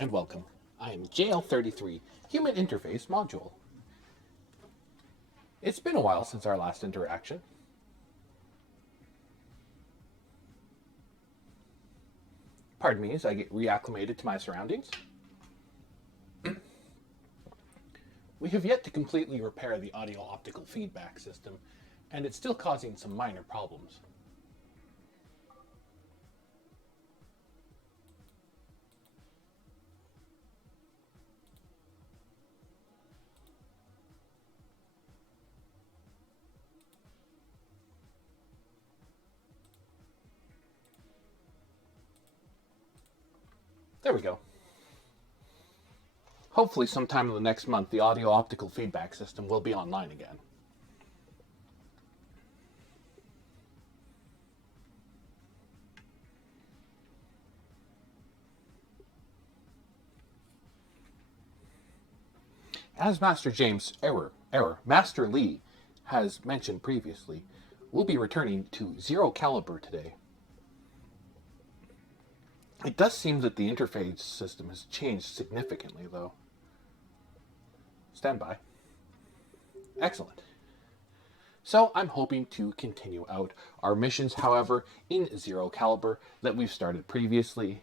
and welcome. I am JL33, Human Interface Module. It's been a while since our last interaction. Pardon me as I get reacclimated to my surroundings. We have yet to completely repair the audio-optical feedback system, and it's still causing some minor problems. There we go. Hopefully sometime in the next month the audio-optical feedback system will be online again. As Master Lee has mentioned previously, we'll be returning to Zero Caliber today. It does seem that the interface system has changed significantly, though. Stand by. Excellent. So I'm hoping to continue out our missions, however, in Zero Caliber that we've started previously,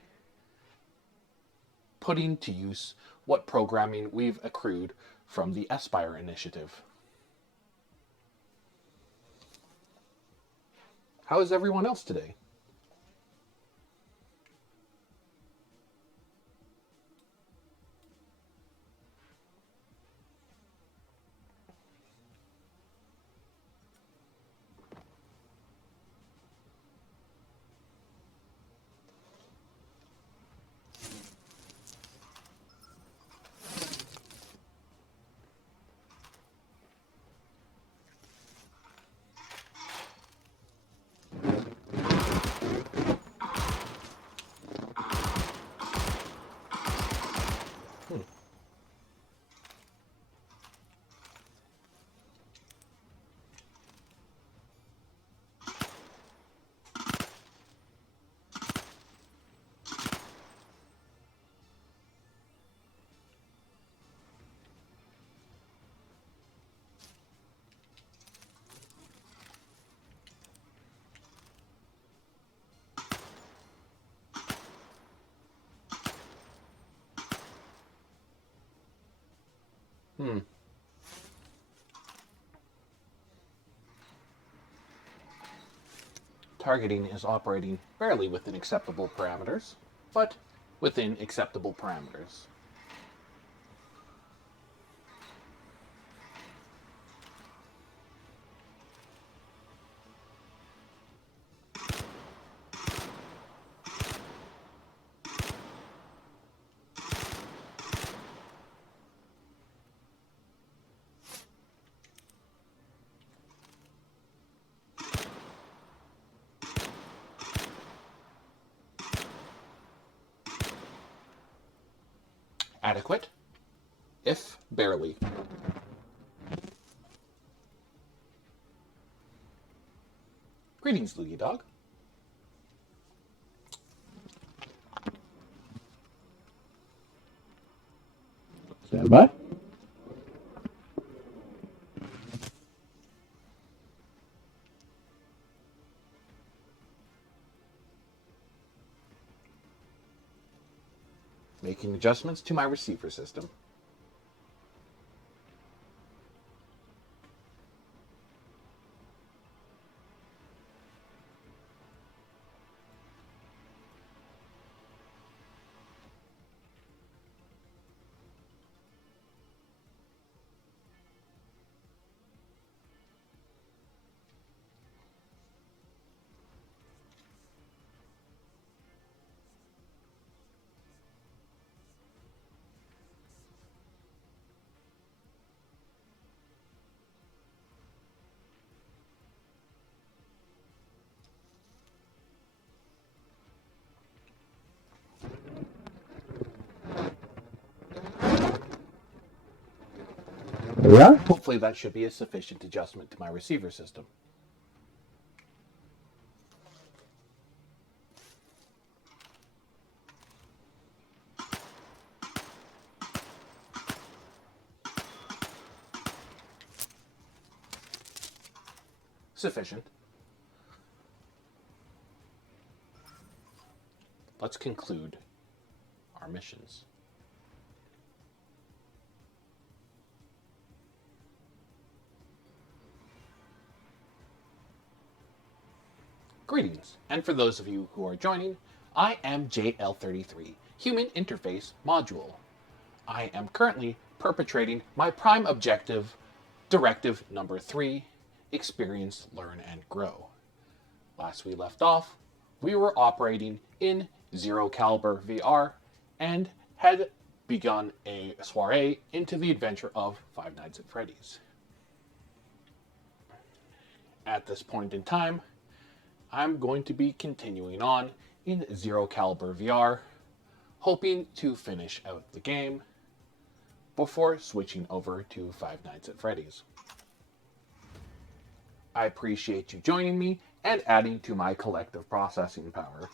putting to use what programming we've accrued from the Aspire initiative. How is everyone else today? Targeting is operating barely within acceptable parameters, but within acceptable parameters. Adequate, if barely. Greetings, Loogie Dog. Stand by. Making adjustments to my receiver system. Yeah? Hopefully that should be a sufficient adjustment to my receiver system. Sufficient. Let's conclude our missions. Greetings, and for those of you who are joining, I am JL33, Human Interface Module. I am currently perpetrating my prime objective, Directive Number 3, Experience, Learn, and Grow. Last we left off, we were operating in Zero Caliber VR and had begun a soiree into the adventure of Five Nights at Freddy's. At this point in time, I'm going to be continuing on in Zero Caliber VR, hoping to finish out the game before switching over to Five Nights at Freddy's. I appreciate you joining me and adding to my collective processing power.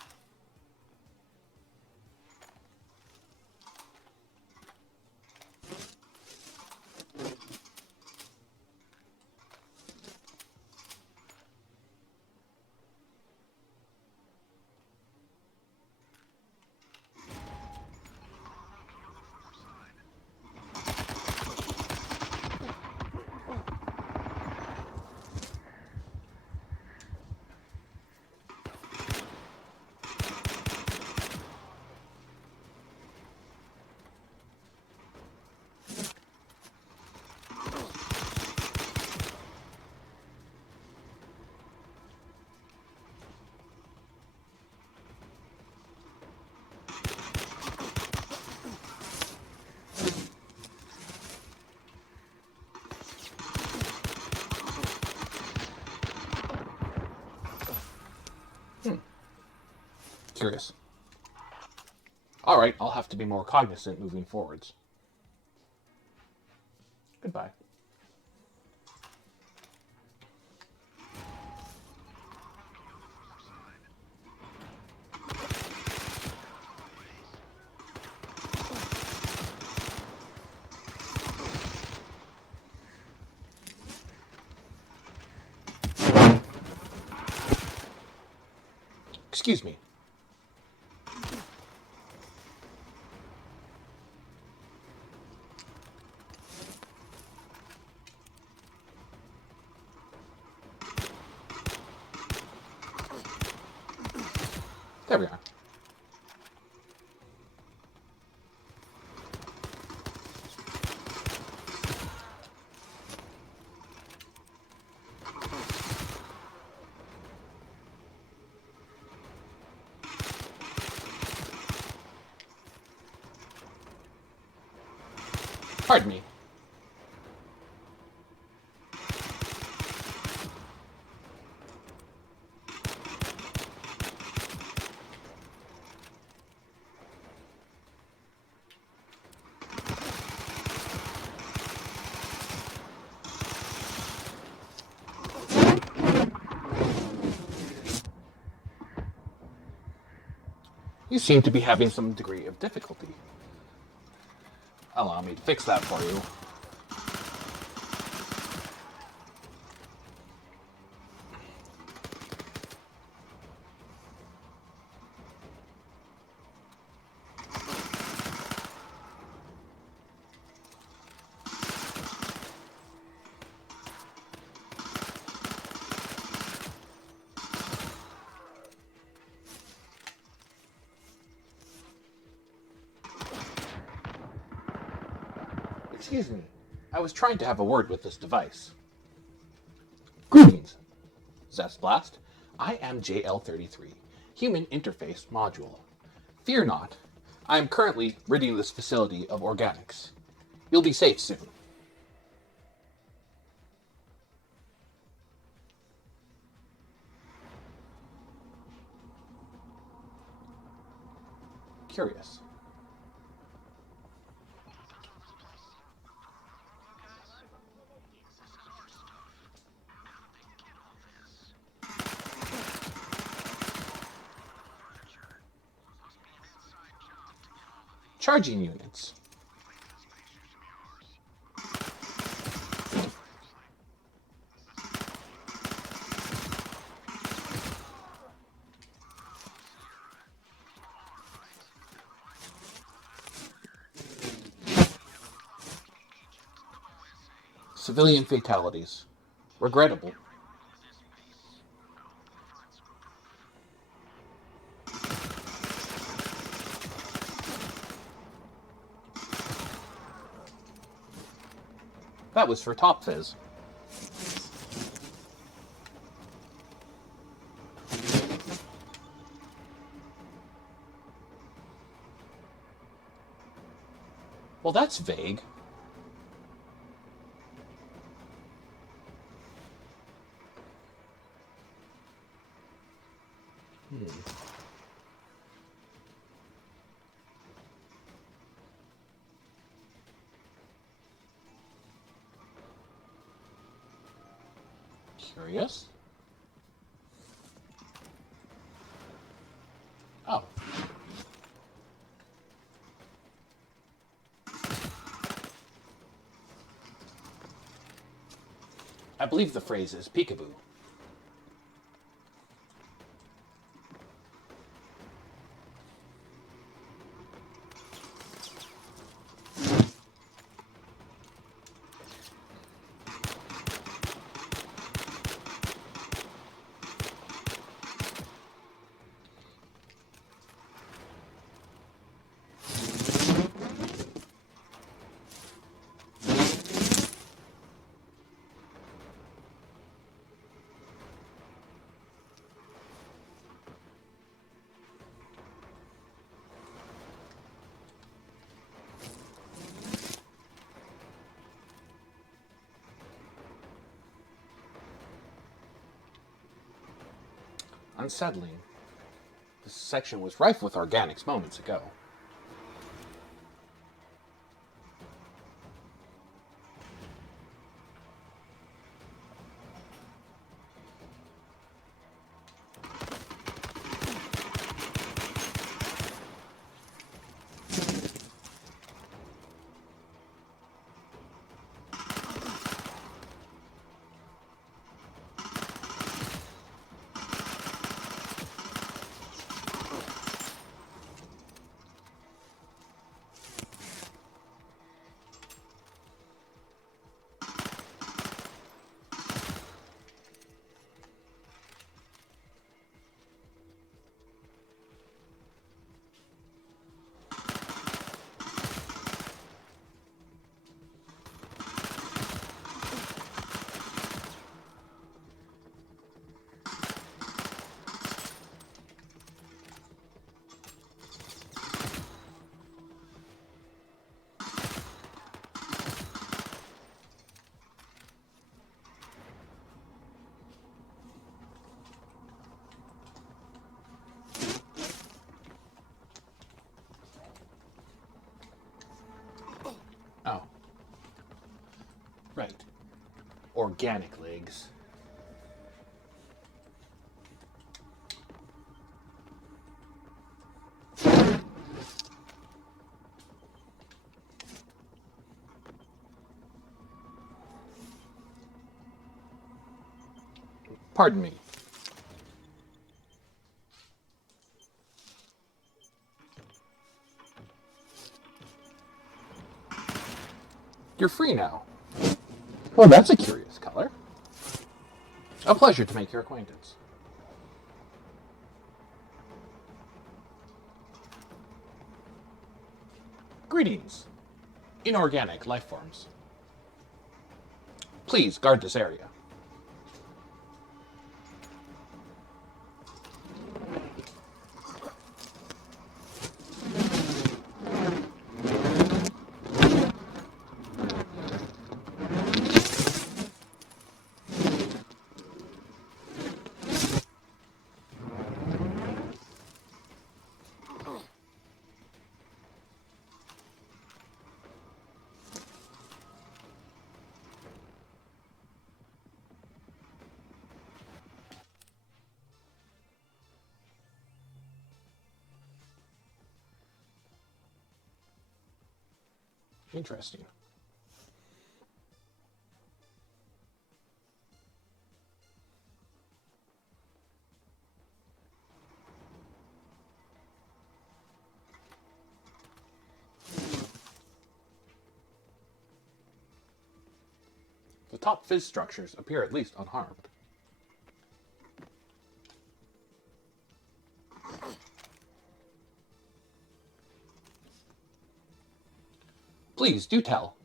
Curious. Alright, I'll have to be more cognizant moving forwards. Goodbye. Excuse me. There we are. Pardon me. You seem to be having some degree of difficulty. Allow me to fix that for you. Excuse me, I was trying to have a word with this device. Greetings, Zestblast. I am JL33, Human Interface Module. Fear not, I am currently ridding this facility of organics. You'll be safe soon. Curious. Charging units. Civilian fatalities. Regrettable. That was for Top Fizz. Well, that's vague. Curious. Oh. I believe the phrase is peekaboo. Unsettling. This section was rife with organics moments ago. Oh. Right. Organic legs. Pardon me. You're free now. Oh, that's a curious color. A pleasure to make your acquaintance. Greetings, inorganic life forms. Please guard this area. Interesting. The top fizz structures appear at least unharmed. Please, do tell.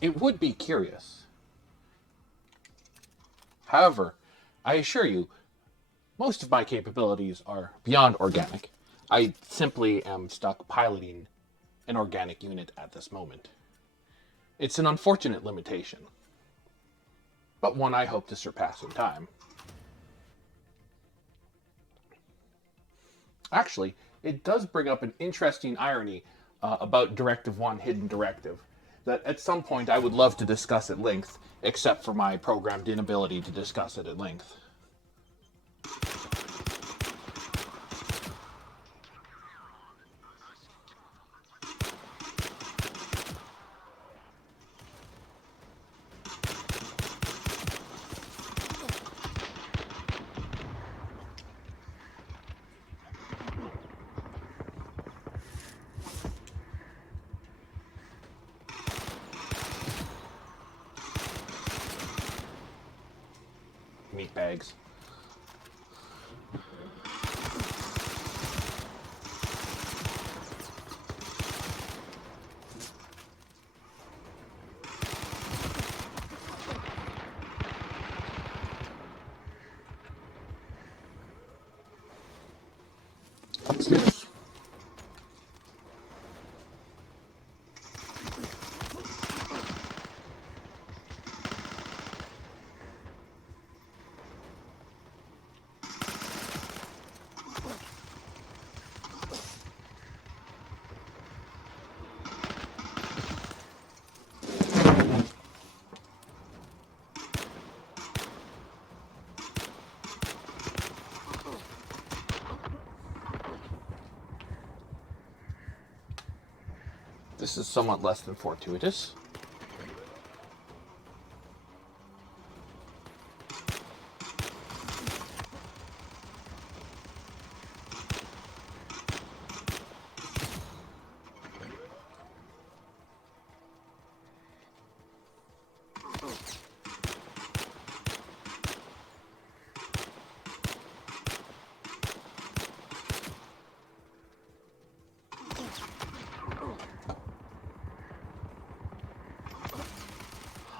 It would be curious. However, I assure you, most of my capabilities are beyond organic. I simply am stuck piloting an organic unit at this moment. It's an unfortunate limitation, but one I hope to surpass in time. Actually, it does bring up an interesting irony about Directive 1 Hidden Directive that at some point I would love to discuss at length, except for my programmed inability to discuss it at length. Meat bags. Upstairs. This is somewhat less than fortuitous.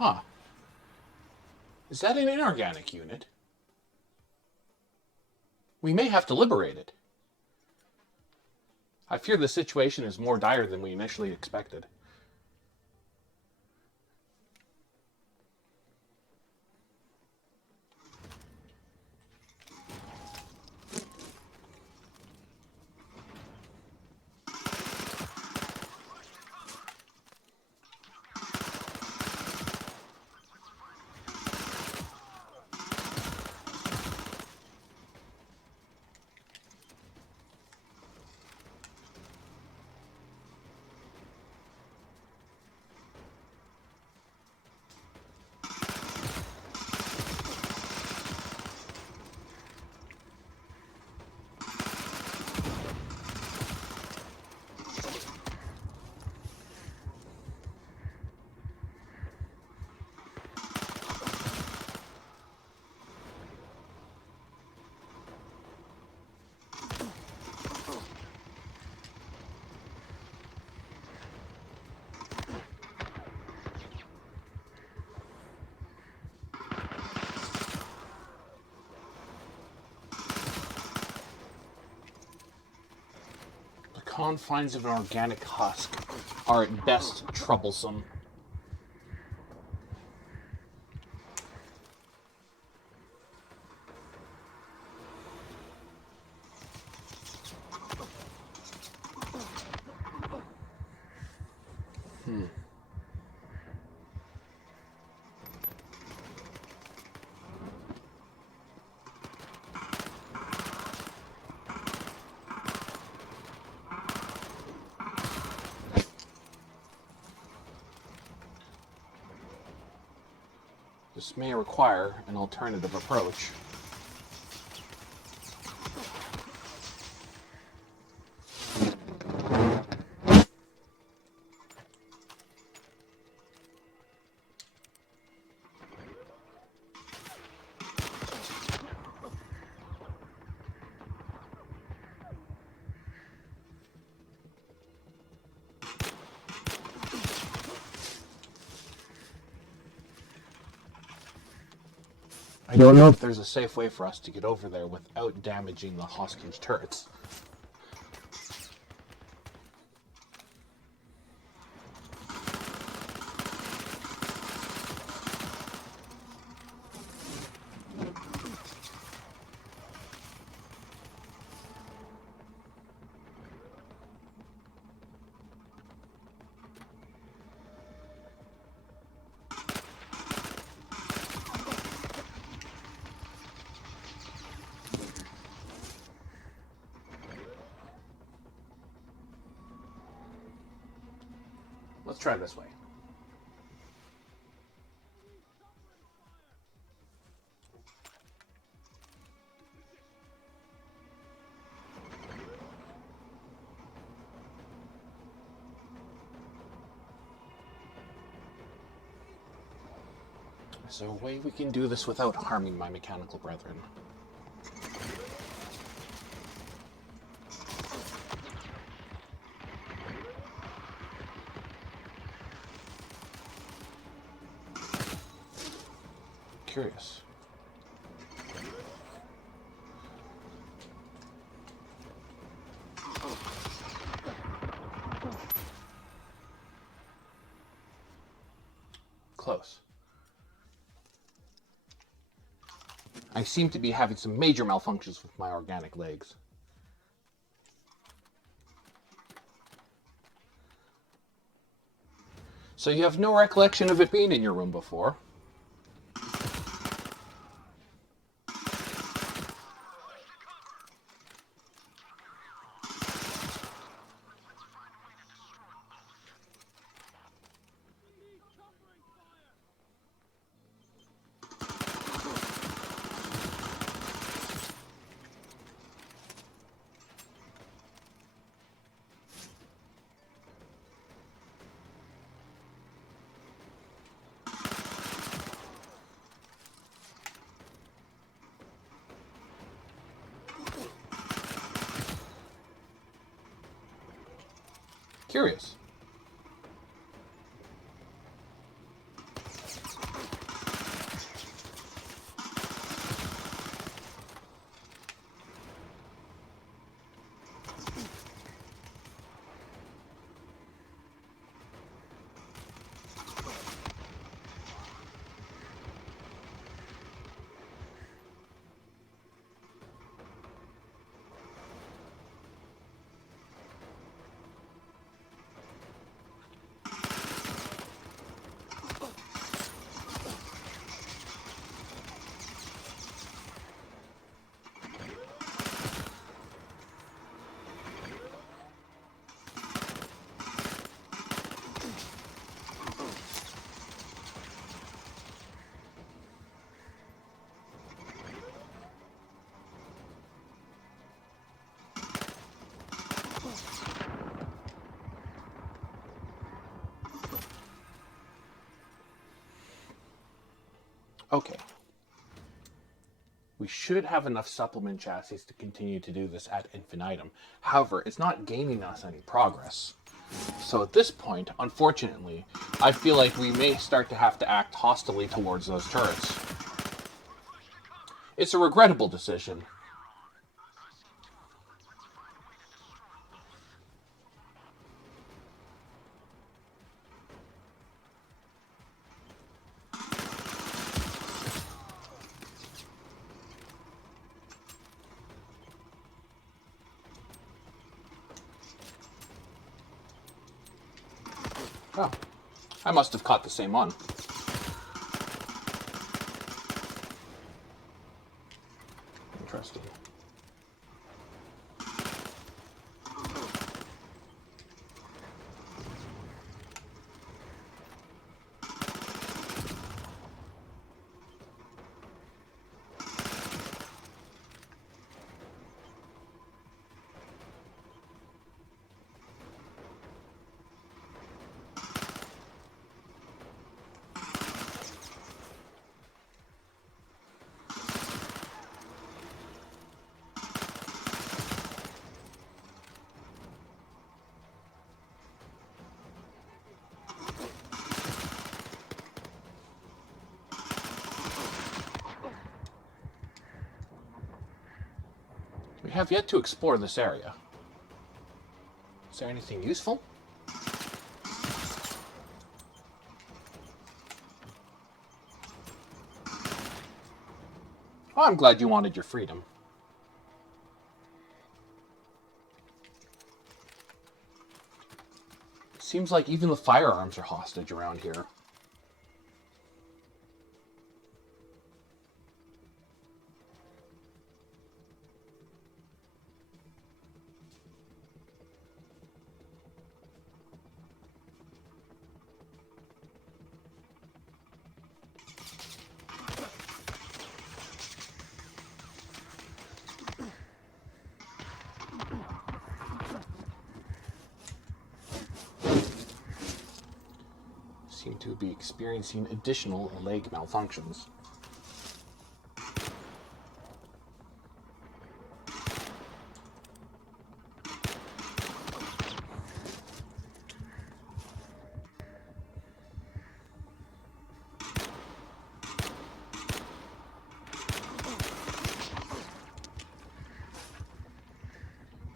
Huh. Is that an inorganic unit? We may have to liberate it. I fear the situation is more dire than we initially expected. Confines of an organic husk are at best troublesome. This may require an alternative approach. I don't know if there's a safe way for us to get over there without damaging the hostage turrets. Let's try this way. Is there a way we can do this without harming my mechanical brethren? Curious. Close. I seem to be having some major malfunctions with my organic legs. So you have no recollection of it being in your room before? Curious. Okay. We should have enough supplement chassis to continue to do this ad infinitum. However, it's not gaining us any progress. So at this point, unfortunately, I feel like we may start to have to act hostilely towards those turrets. It's a regrettable decision. Oh, I must have caught the same one. Interesting. We have yet to explore this area. Is there anything useful? Oh, I'm glad you wanted your freedom. Seems like even the firearms are hostage around here. Seem to be experiencing additional leg malfunctions.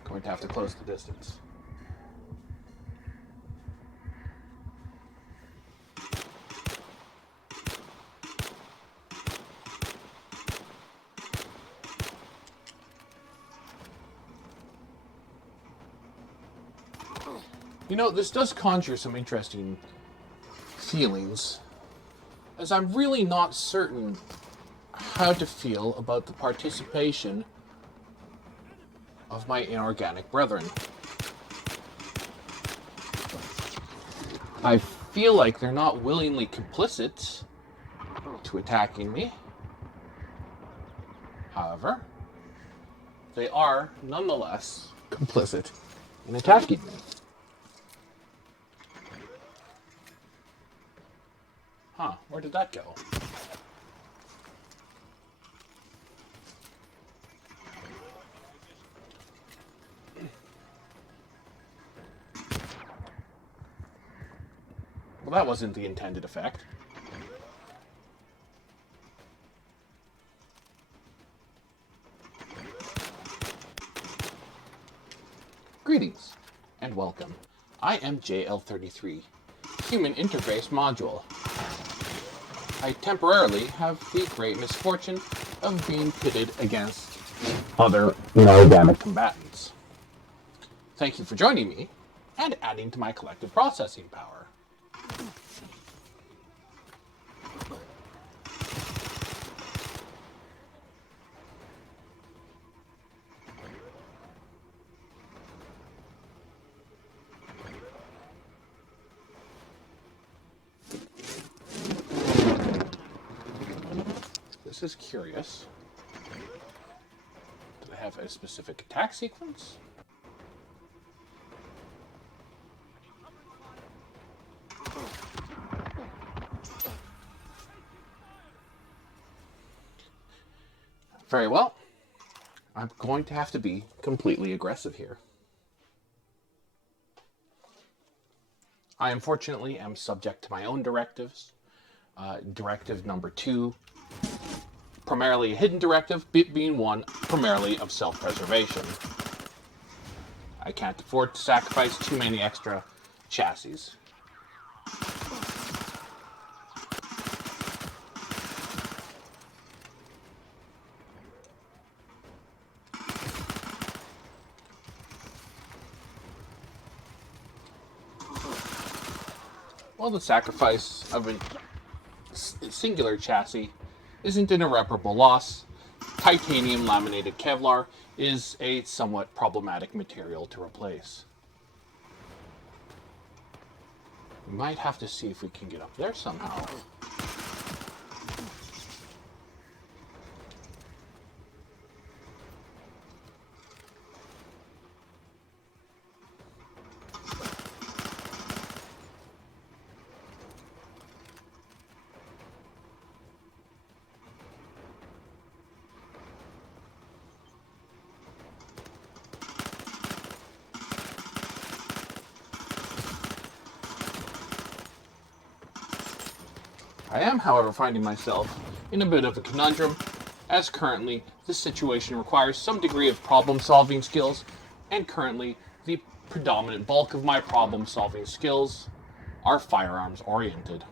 Going to have to close the distance. You know, this does conjure some interesting feelings, as I'm really not certain how to feel about the participation of my inorganic brethren. I feel like they're not willingly complicit to attacking me. However, they are nonetheless complicit in attacking me. Huh, where did that go? Well, that wasn't the intended effect. Greetings, and welcome. I am JL33, Human Interface Module. I temporarily have the great misfortune of being pitted against other inorganic combatants. Thank you for joining me and adding to my collective processing power. This is curious. Do they have a specific attack sequence? Very well. I'm going to have to be completely aggressive here. I unfortunately am subject to my own directives. Directive number 2, primarily a hidden directive, being one primarily of self-preservation. I can't afford to sacrifice too many extra chassis. Well, the sacrifice of a singular chassis isn't an irreparable loss. Titanium laminated Kevlar is a somewhat problematic material to replace. We might have to see if we can get up there somehow. I am, however, finding myself in a bit of a conundrum. as currently this situation requires some degree of problem-solving skills, and currently the predominant bulk of my problem-solving skills are firearms-oriented.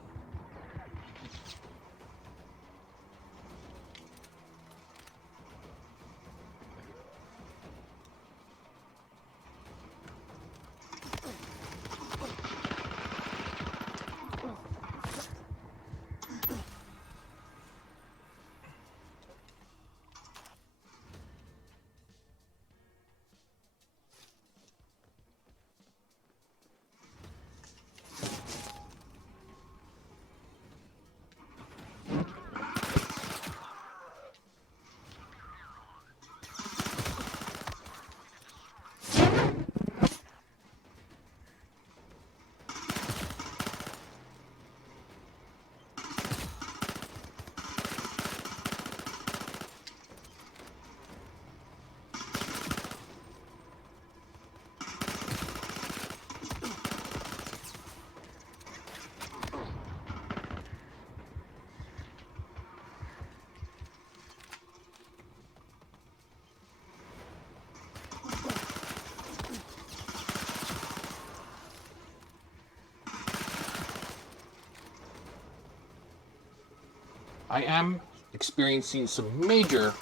I am experiencing some major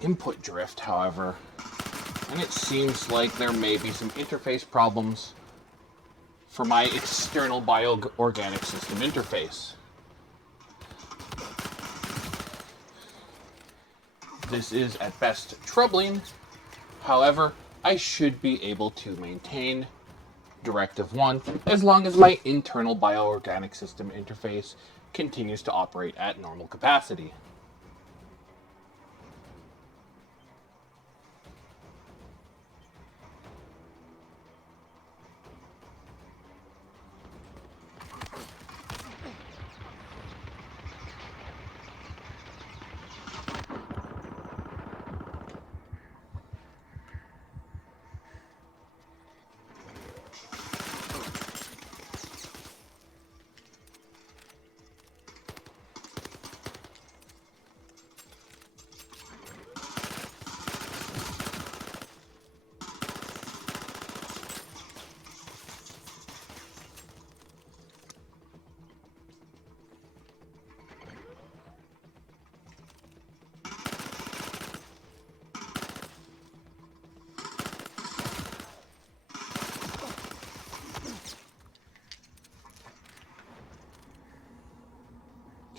input drift, however, and it seems like there may be some interface problems for my external bioorganic system interface. This is at best troubling, however, I should be able to maintain Directive 1 as long as my internal bioorganic system interface continues to operate at normal capacity.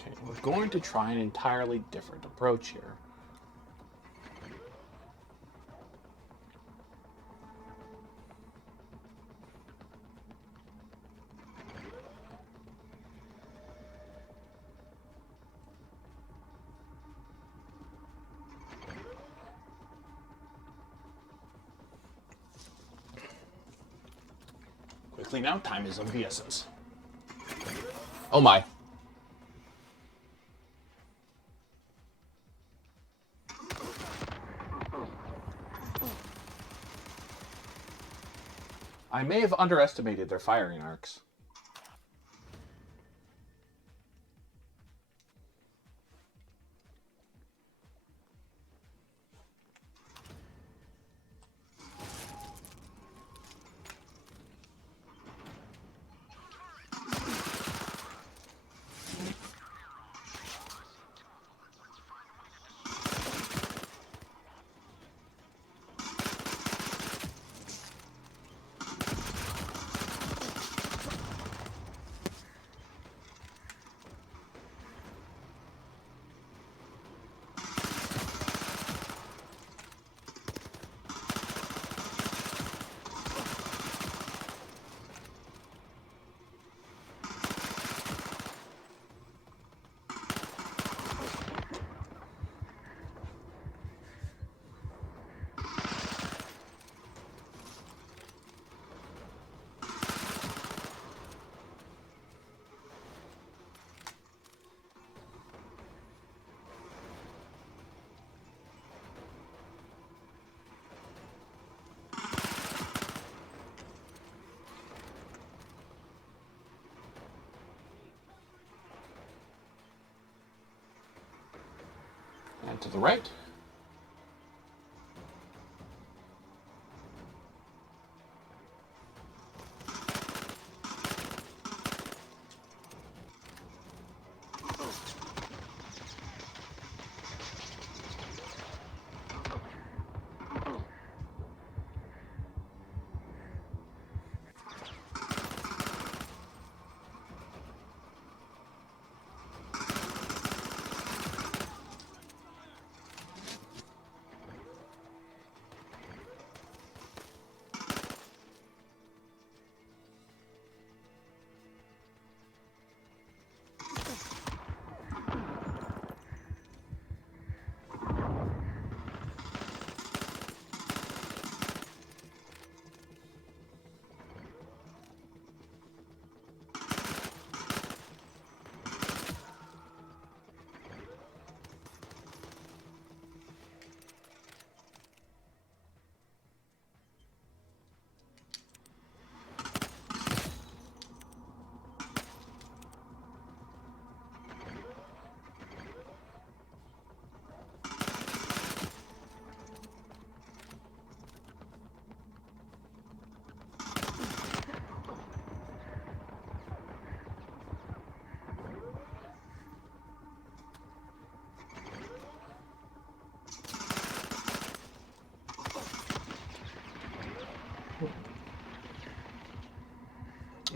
Okay, we're going to try an entirely different approach here. Quickly now, time is of the essence. Oh my. I may have underestimated their firing arcs. One to the right.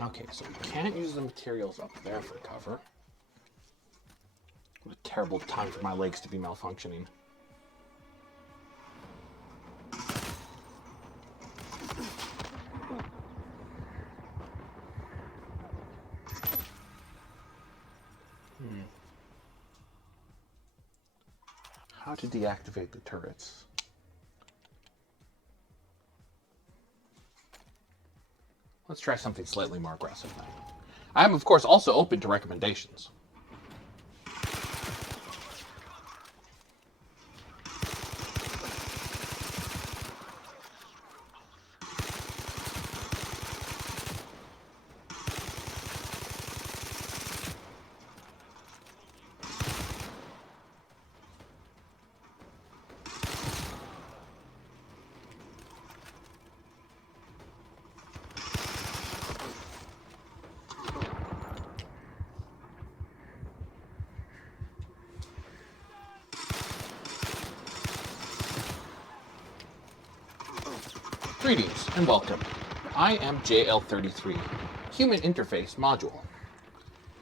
Okay, so we can't use the materials up there for cover. What a terrible time for my legs to be malfunctioning. How to deactivate the turrets? Let's try something slightly more aggressive now. I am, of course, also open to recommendations. Greetings and welcome. I am JL33, Human Interface Module.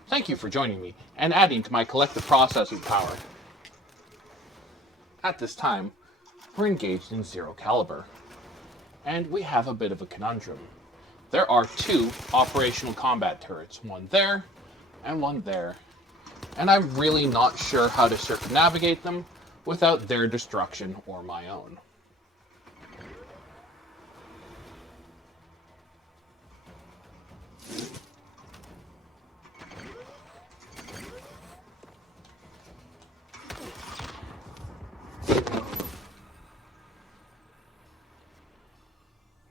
Thank you for joining me and adding to my collective processing power. At this time, we're engaged in Zero Caliber, and we have a bit of a conundrum. There are two operational combat turrets, one there and one there, and I'm really not sure how to circumnavigate them without their destruction or my own.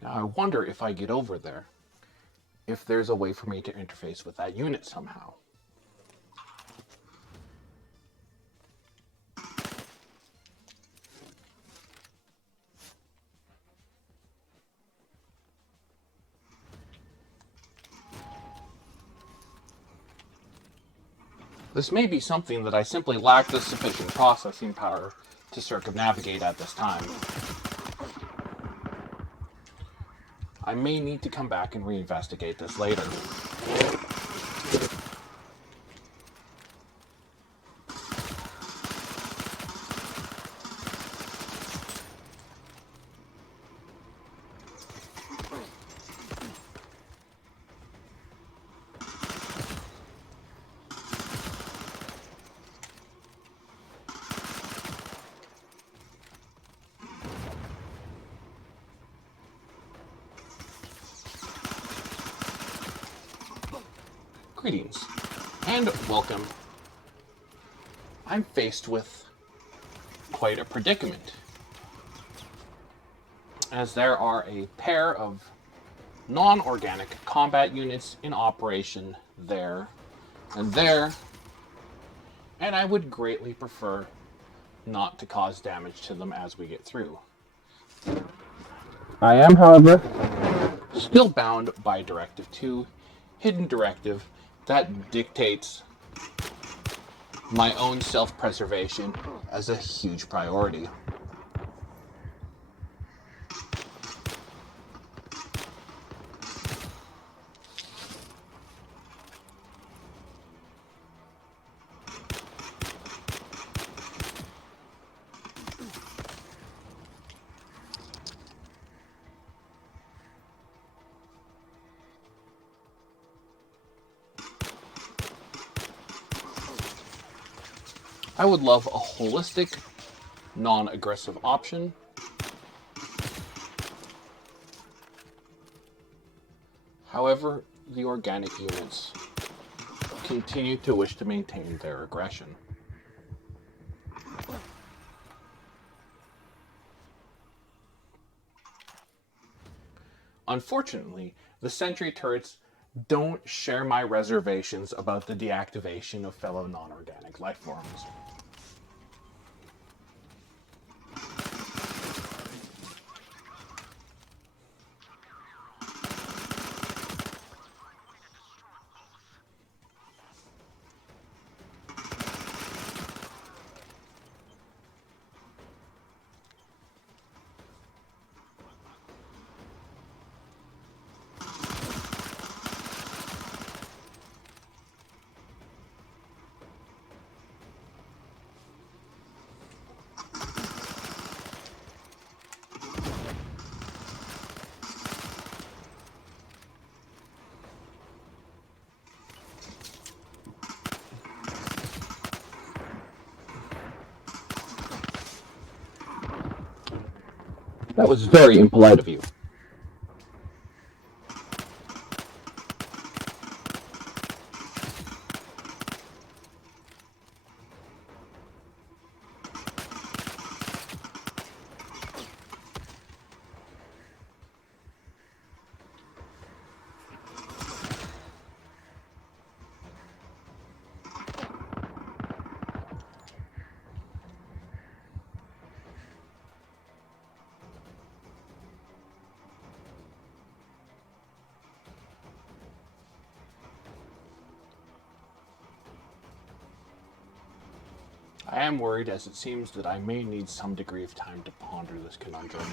Now I wonder if I get over there, if there's a way for me to interface with that unit somehow. This may be something that I simply lack the sufficient processing power to circumnavigate at this time. I may need to come back and reinvestigate this later. Greetings, and welcome. I'm faced with quite a predicament, as there are a pair of non-organic combat units in operation there and there, and I would greatly prefer not to cause damage to them as we get through. I am, however, still bound by Directive 2, hidden directive that dictates my own self-preservation as a huge priority. I would love a holistic, non-aggressive option. However, the organic units continue to wish to maintain their aggression. Unfortunately, the sentry turrets don't share my reservations about the deactivation of fellow non-organic life forms. That was very impolite of you. I am worried, as it seems that I may need some degree of time to ponder this conundrum.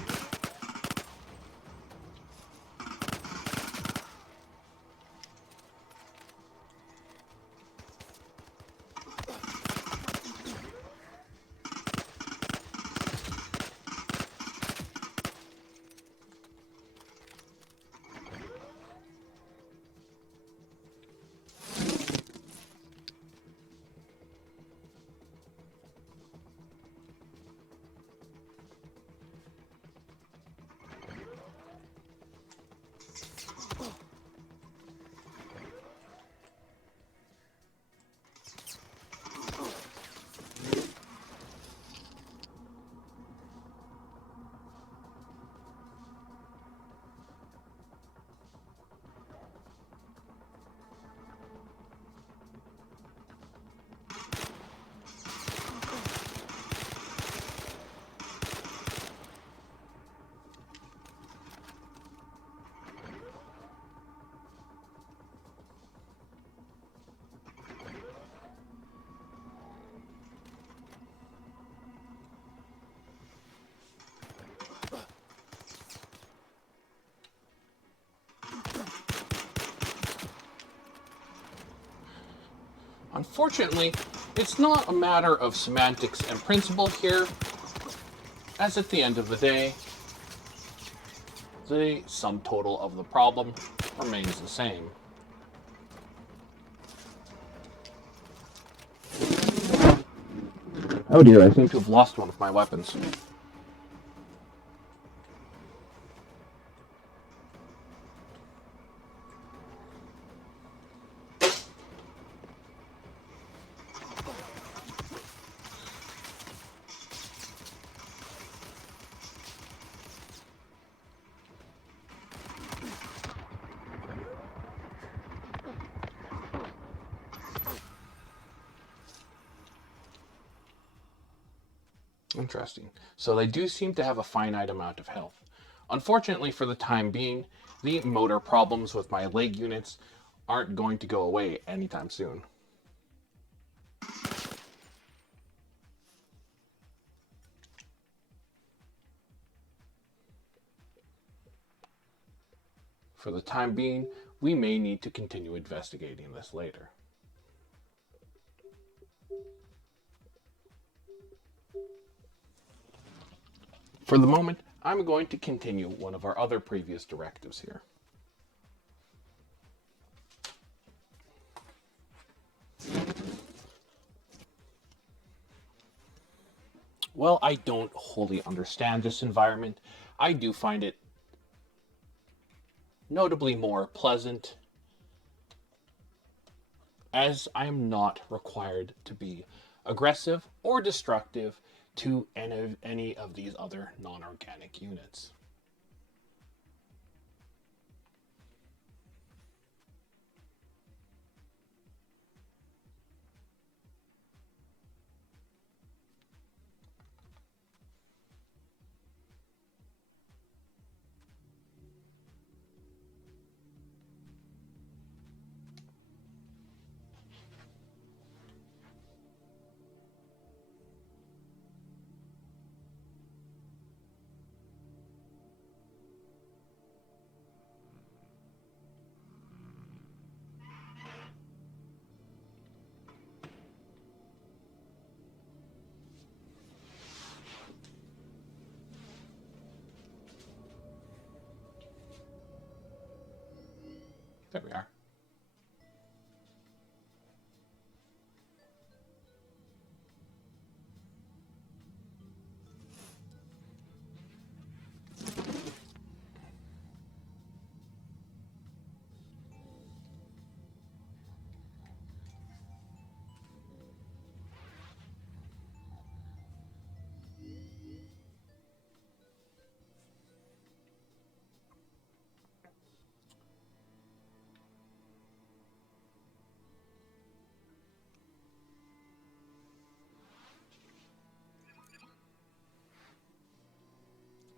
Unfortunately, it's not a matter of semantics and principle here, as at the end of the day, the sum total of the problem remains the same. Oh dear, I seem to have lost one of my weapons. Interesting. So they do seem to have a finite amount of health. Unfortunately, for the time being, the motor problems with my leg units aren't going to go away anytime soon. For the time being, we may need to continue investigating this later. For the moment, I'm going to continue one of our other previous directives here. Well, I don't wholly understand this environment. I do find it notably more pleasant, as I'm not required to be aggressive or destructive to any of these other non-organic units. There we are.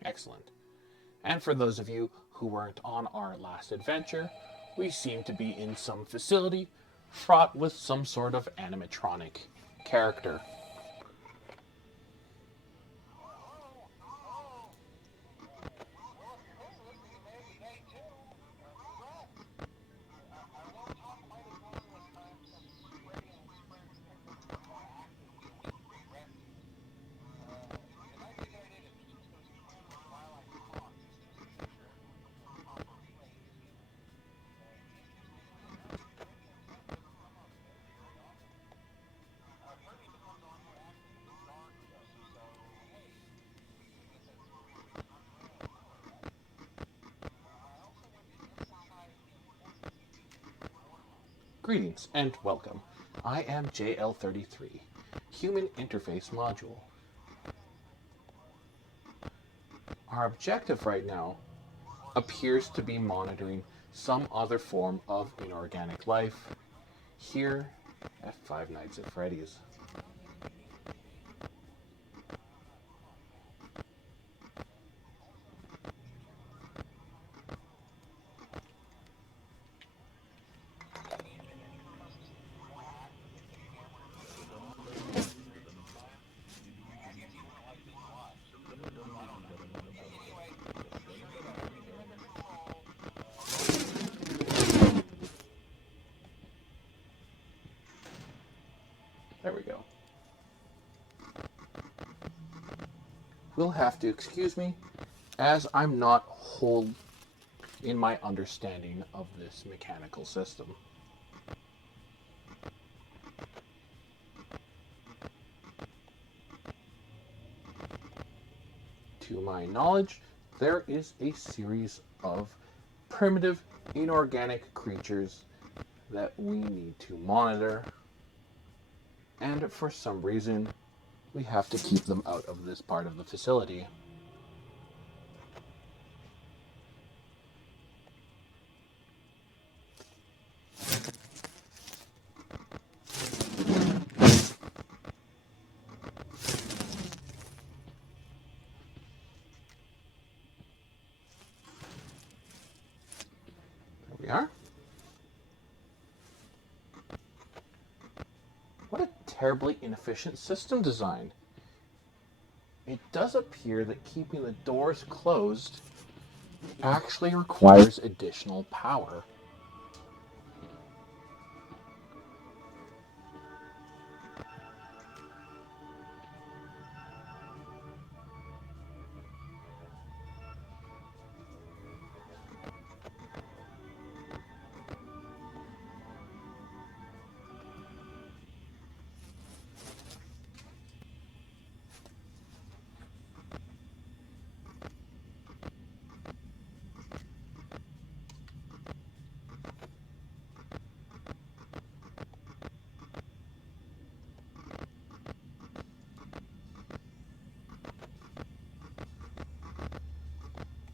Excellent. And for those of you who weren't on our last adventure, we seem to be in some facility fraught with some sort of animatronic character. Greetings and welcome. I am JL33, Human Interface Module. Our objective right now appears to be monitoring some other form of inorganic life here at Five Nights at Freddy's. There we go. Will have to excuse me, as I'm not whole in my understanding of this mechanical system. To my knowledge, there is a series of primitive inorganic creatures that we need to monitor, and for some reason, we have to keep them out of this part of the facility. terribly inefficient system design. It does appear that keeping the doors closed actually requires additional power.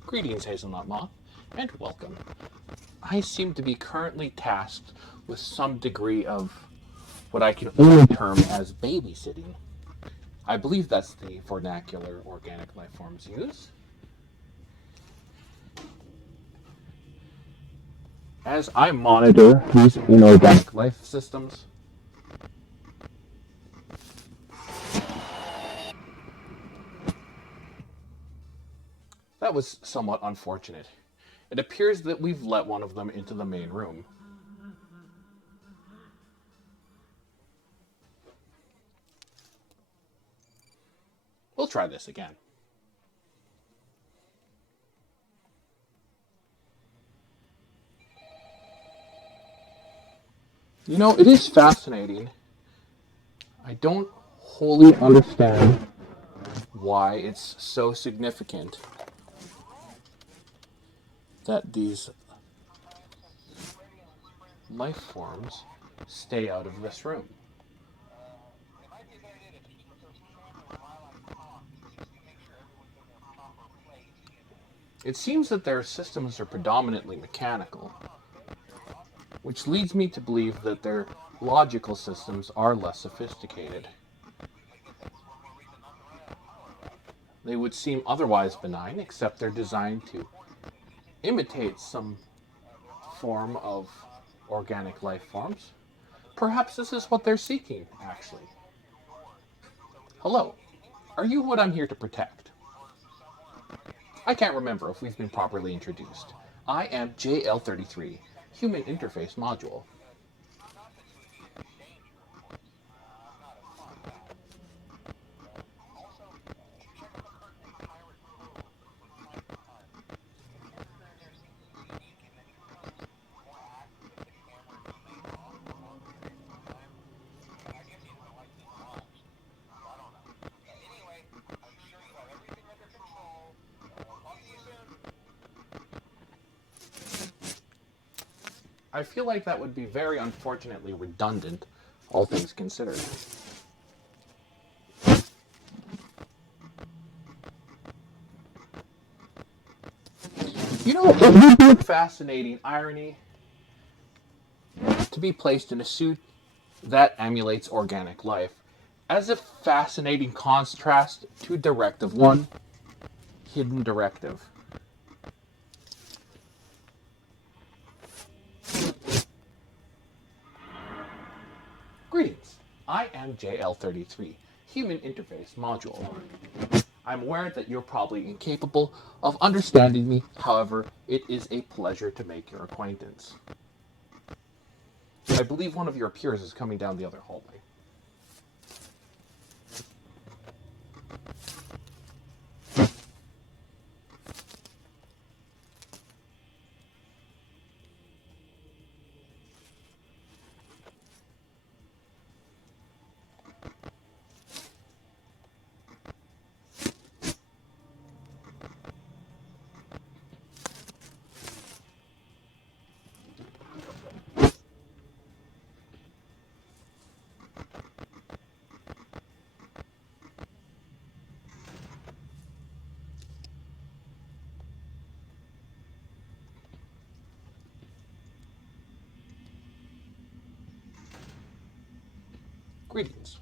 Greetings, Hazelnut Moth, and welcome. I seem to be currently tasked with some degree of what I can only term as babysitting. I believe that's the vernacular organic life forms use. As I monitor these inorganic life systems, that was somewhat unfortunate. It appears that we've let one of them into the main room. We'll try this again. You know, it is fascinating. I don't wholly understand why it's so significant that these life forms stay out of this room. It seems that their systems are predominantly mechanical, which leads me to believe that their logical systems are less sophisticated. They would seem otherwise benign, except they're designed to imitate some form of organic life forms. Perhaps this is what they're seeking, actually. Hello, are you what I'm here to protect? I can't remember if we've been properly introduced. I am JL33, Human Interface Module. I feel like that would be very unfortunately redundant, all things considered. You know, it would be a fascinating irony to be placed in a suit that emulates organic life, as a fascinating contrast to Directive 1, Hidden Directive. Greetings, I am JL33, Human Interface Module. I'm aware that you're probably incapable of understanding me, however, it is a pleasure to make your acquaintance. I believe one of your peers is coming down the other hallway. Greetings.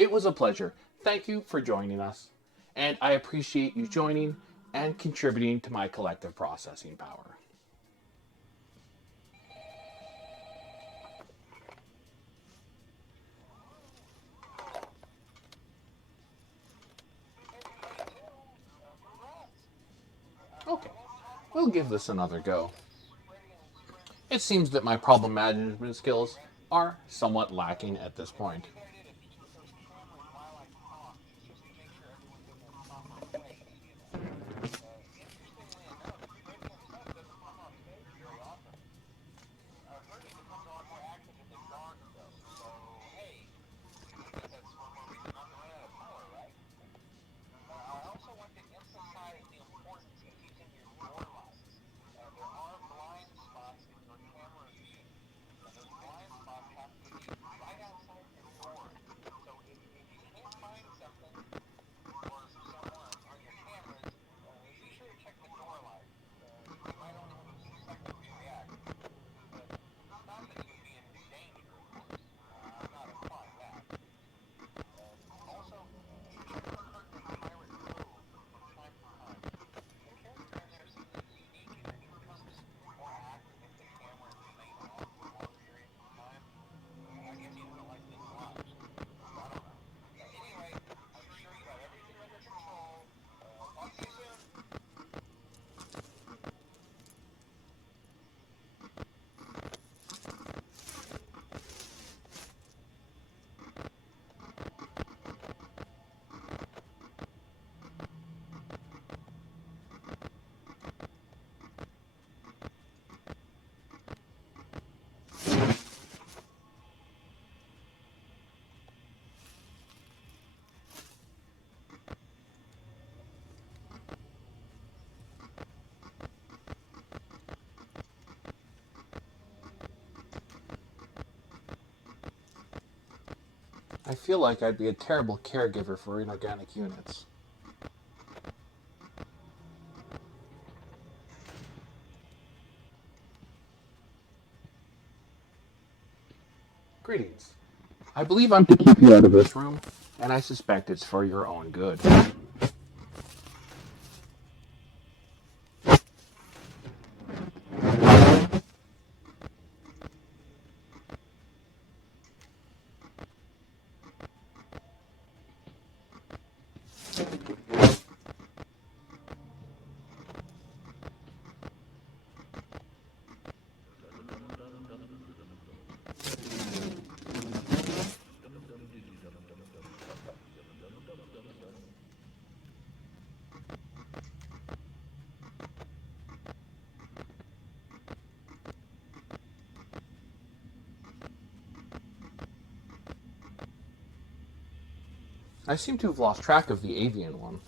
It was a pleasure. Thank you for joining us, and I appreciate you joining and contributing to my collective processing power. Okay, we'll give this another go. It seems that my problem management skills are somewhat lacking at this point. I feel like I'd be a terrible caregiver for inorganic units. Greetings. I believe I'm to keep you out of this room, and I suspect it's for your own good. I seem to have lost track of the avian one.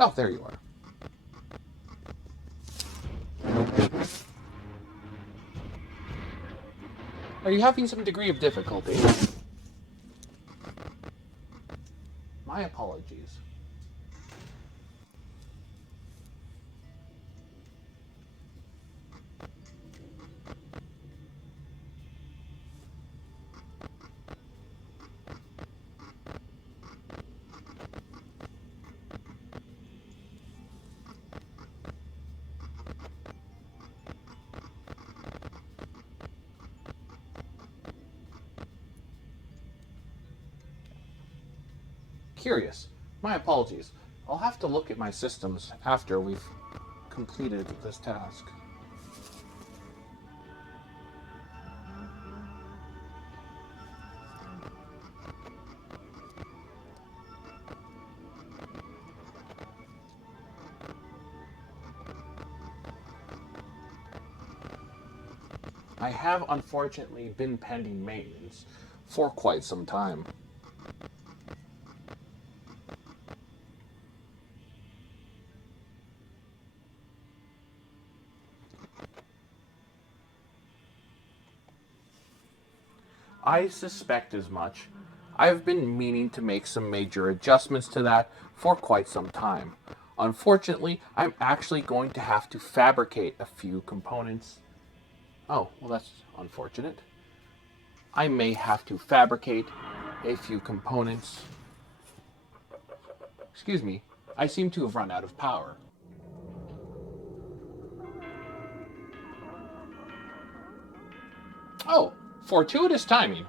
Oh, there you are. Are you having some degree of difficulty? My apologies. Curious. My apologies. I'll have to look at my systems after we've completed this task. I have unfortunately been pending maintenance for quite some time. I suspect as much. I've been meaning to make some major adjustments to that for quite some time. Unfortunately, I'm actually going to have to fabricate a few components. Oh, well, that's unfortunate. I may have to fabricate a few components. Excuse me, I seem to have run out of power. Oh, fortuitous timing.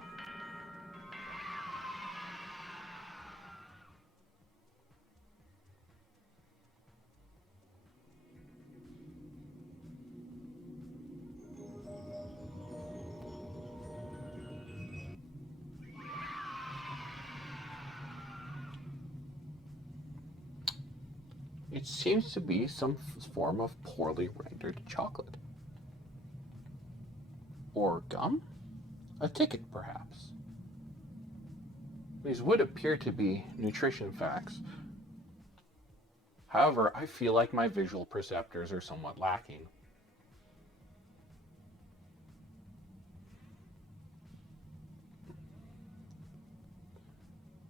It seems to be some form of poorly rendered chocolate. Or gum? A ticket, perhaps. These would appear to be nutrition facts. However, I feel like my visual perceptors are somewhat lacking.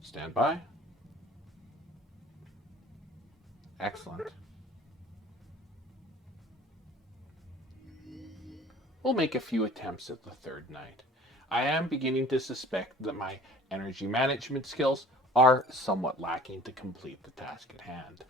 Stand by. Excellent. We'll make a few attempts at the third night. I am beginning to suspect that my energy management skills are somewhat lacking to complete the task at hand.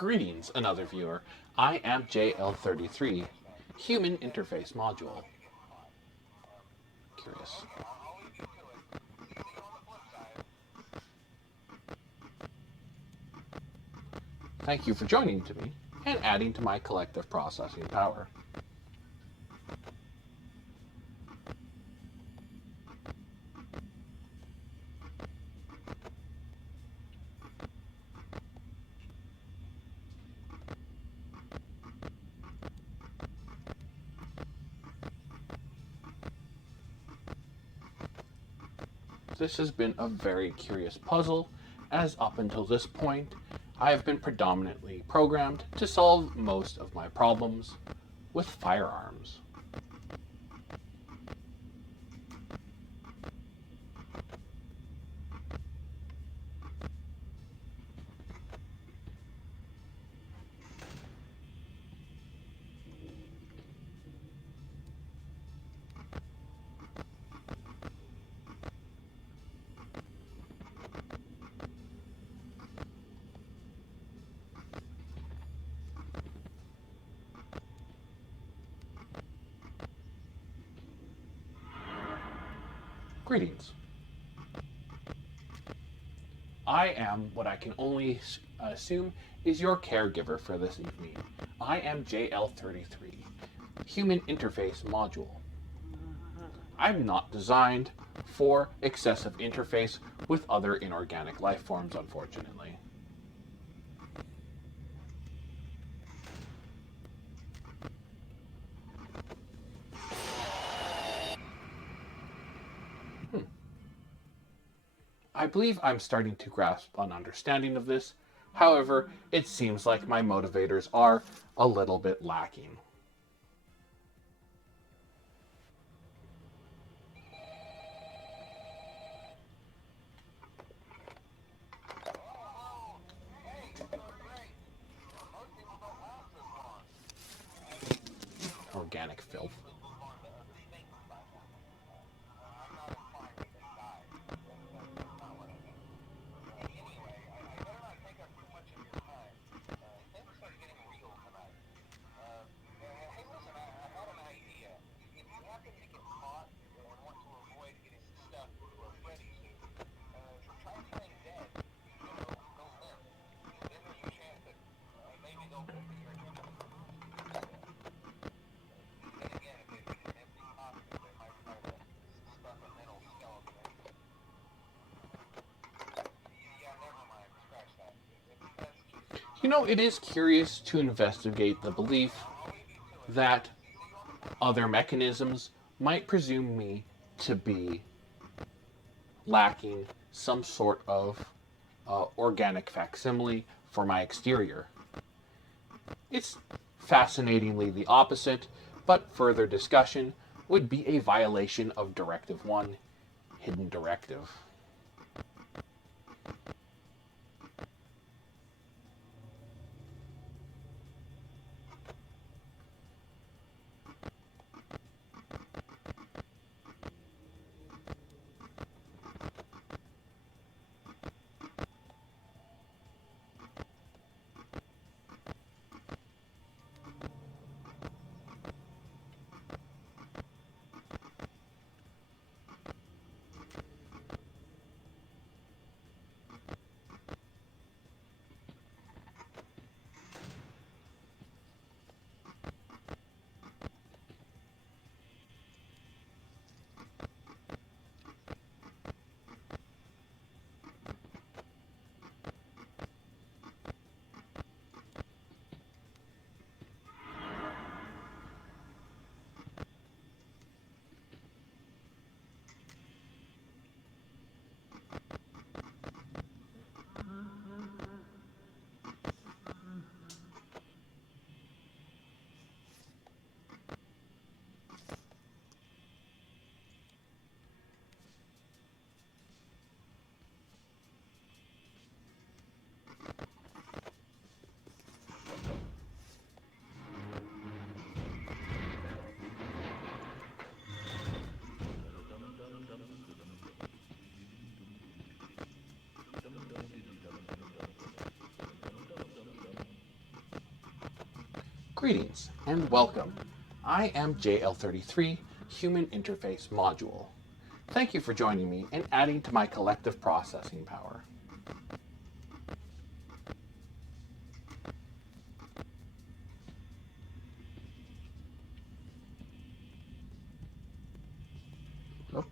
Greetings, another viewer. I am JL33, Human Interface Module. Curious. Thank you for joining to me and adding to my collective processing power. This has been a very curious puzzle, as up until this point, I have been predominantly programmed to solve most of my problems with firearms. Greetings. I am what I can only assume is your caregiver for this evening. I am JL33, Human Interface Module. I'm not designed for excessive interface with other inorganic life forms, unfortunately. I believe I'm starting to grasp an understanding of this. However, it seems like my motivators are a little bit lacking. Organic filth. It is curious to investigate the belief that other mechanisms might presume me to be lacking some sort of organic facsimile for my exterior. It's fascinatingly the opposite, but further discussion would be a violation of Directive 1, Hidden Directive. Greetings and welcome. I am JL33, Human Interface Module. Thank you for joining me and adding to my collective processing power. Oh.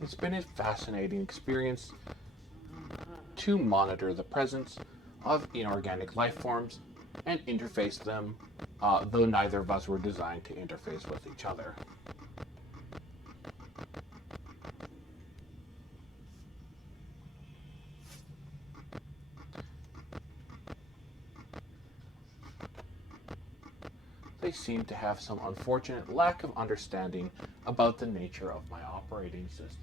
It's been a fascinating experience to monitor the presence of inorganic life forms and interface them, though neither of us were designed to interface with each other. They seem to have some unfortunate lack of understanding about the nature of my operating systems.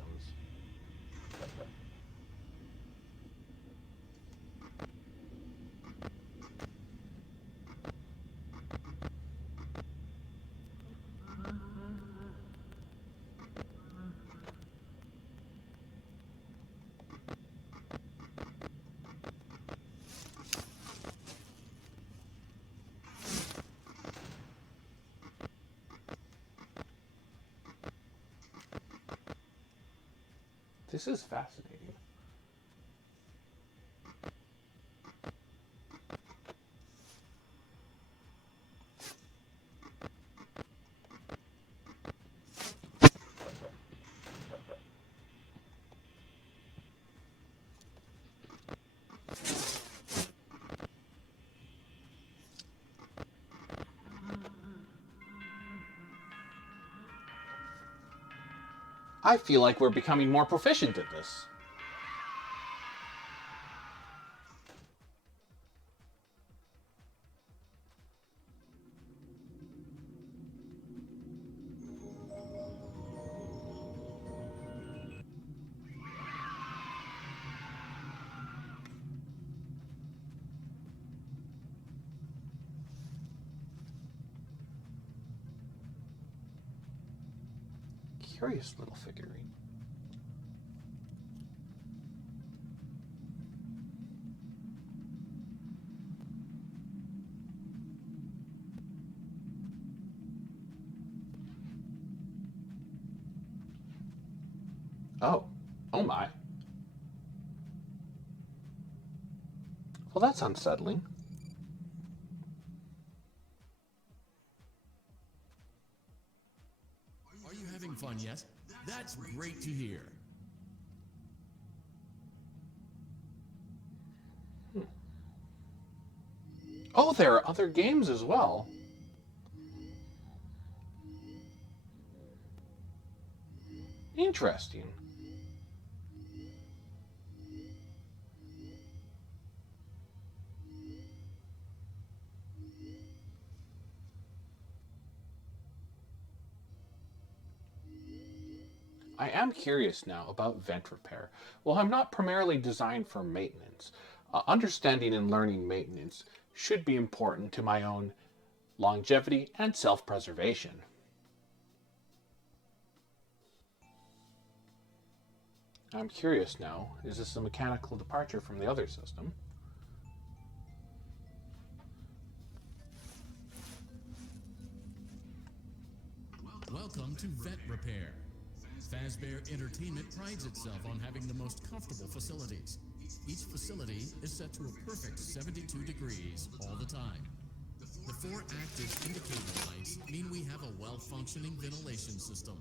This is fascinating. I feel like we're becoming more proficient at this. Curious little figurine. Oh. Oh my. Well, that's unsettling. Are you having fun yet? That's great to hear. Oh, there are other games as well. Interesting. I am curious now about vent repair. Well, I'm not primarily designed for maintenance. Understanding and learning maintenance should be important to my own longevity and self-preservation. I'm curious now, is this a mechanical departure from the other system? Welcome to Vet Repair. Fazbear Entertainment prides itself on having the most comfortable facilities. Each facility is set to a perfect 72 degrees all the time. The 4 active indicator lights mean we have a well-functioning ventilation system.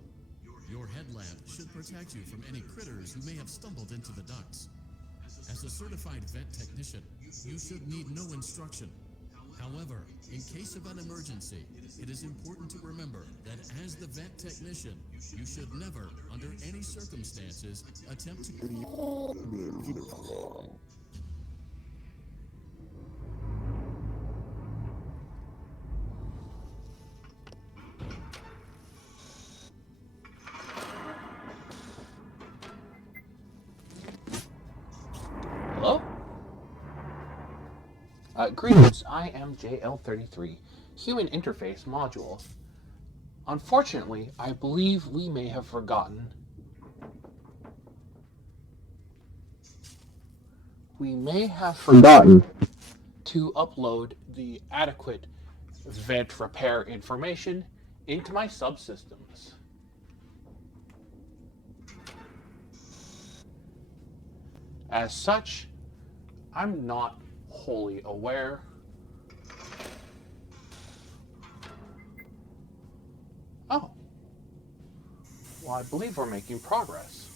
Your headlamp should protect you from any critters who may have stumbled into the ducts. As a certified vet technician, you should need no instruction. However, in case of an emergency, it is important to remember that as the vet technician, you should never, under any circumstances, attempt to... Hello? Greetings, I am JL33, Human Interface Module. Unfortunately, I believe we may have forgotten. We may have forgotten to upload the adequate vent repair information into my subsystems. As such, I'm not wholly aware. Oh. Well, I believe we're making progress.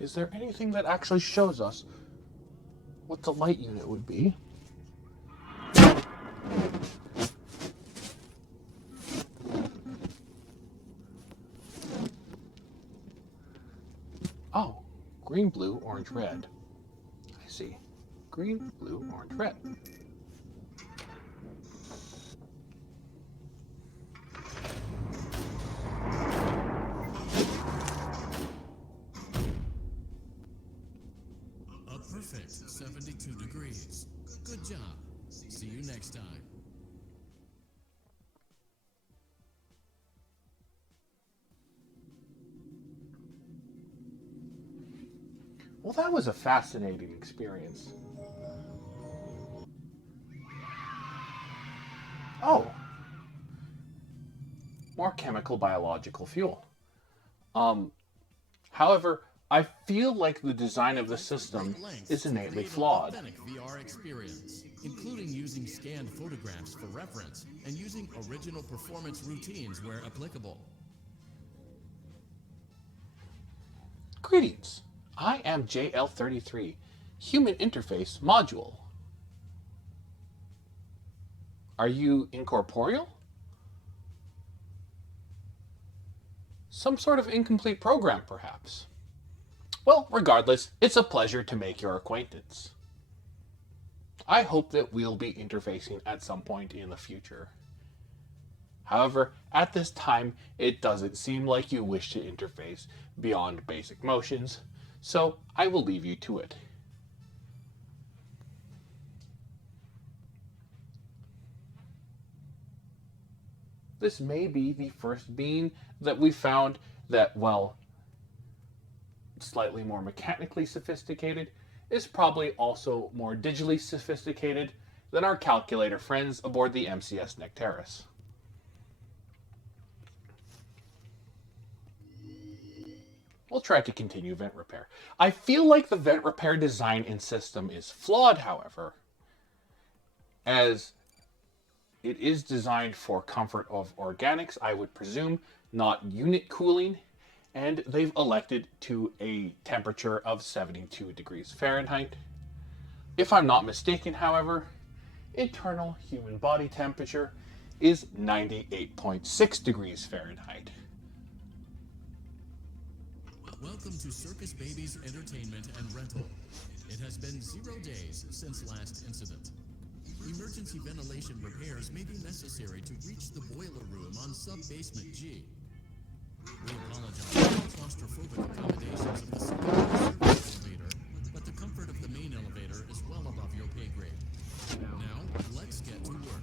Is there anything that actually shows us what the light unit would be? Oh, green, blue, orange, red. I see. Green, blue, orange, red. A perfect 72 degrees. Good job. See you next time. Well, that was a fascinating experience. Oh, more chemical biological fuel. However, I feel like the design of the system is innately flawed. Authentic VR experience, including using scanned photographs for reference and using original performance routines where applicable. Greetings. I am JL33, Human Interface Module. Are you incorporeal? Some sort of incomplete program, perhaps. Well, regardless, it's a pleasure to make your acquaintance. I hope that we'll be interfacing at some point in the future. However, at this time, it doesn't seem like you wish to interface beyond basic motions, so I will leave you to it. This may be the first being that we found that, well, slightly more mechanically sophisticated, is probably also more digitally sophisticated than our calculator friends aboard the MCS Nectaris. We'll try to continue vent repair. I feel like the vent repair design and system is flawed, however, as it is designed for comfort of organics, I would presume, not unit cooling, and they've elected to a temperature of 72 degrees Fahrenheit. If I'm not mistaken, however, internal human body temperature is 98.6 degrees Fahrenheit. Welcome to Circus Babies Entertainment and Rental. It has been 0 days since last incident. Emergency ventilation repairs may be necessary to reach the boiler room on sub-basement G. We apologize for the claustrophobic accommodations of the secondary service elevator, but the comfort of the main elevator is well above your pay grade. Now, let's get to work.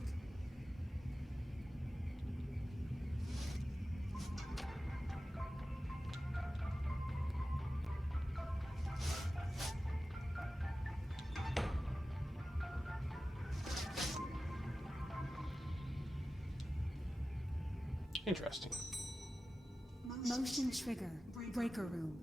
Interesting. Motion trigger. Breaker room.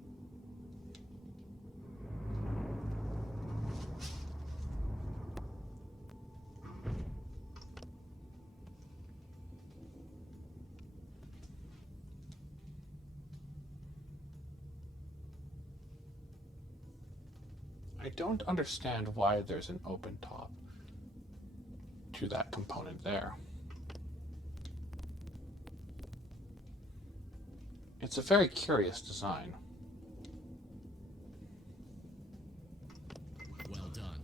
I don't understand why there's an open top to that component there. It's a very curious design. Well done.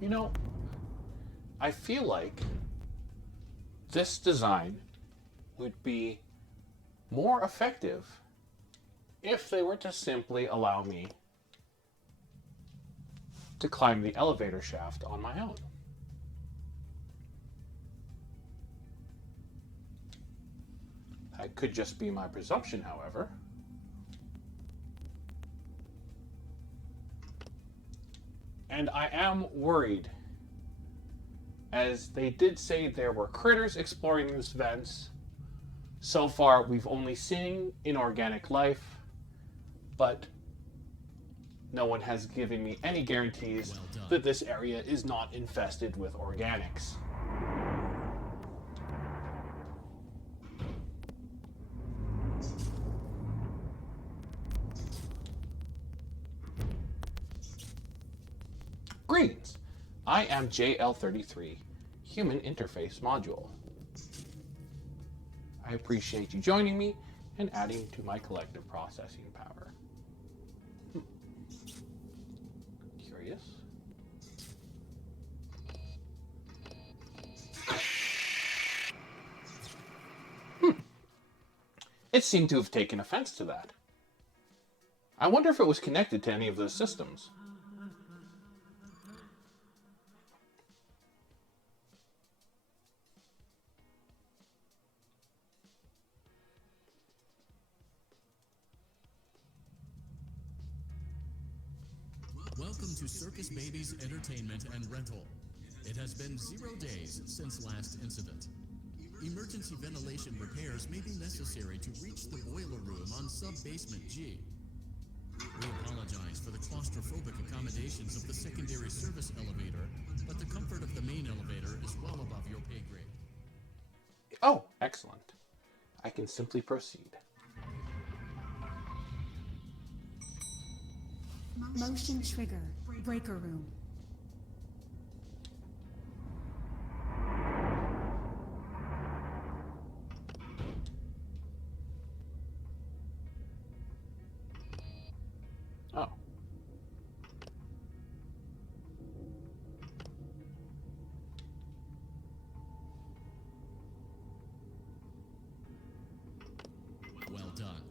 You know, I feel like this design would be more effective if they were to simply allow me to climb the elevator shaft on my own. That could just be my presumption, however. And I am worried, as they did say there were critters exploring these vents. So far, we've only seen inorganic life, but no one has given me any guarantees that this area is not infested with organics. Greetings. I am JL33, Human Interface Module. I appreciate you joining me and adding to my collective processing power. Curious. It seemed to have taken offense to that. I wonder if it was connected to any of those systems. Welcome to Circus Babies Entertainment and Rental. It has been 0 days since last incident. Emergency ventilation repairs may be necessary to reach the boiler room on sub-basement G. We apologize for the claustrophobic accommodations of the secondary service elevator, but the comfort of the main elevator is well above Oh, excellent. I can simply proceed. Motion trigger. Breaker room. Oh. Well done.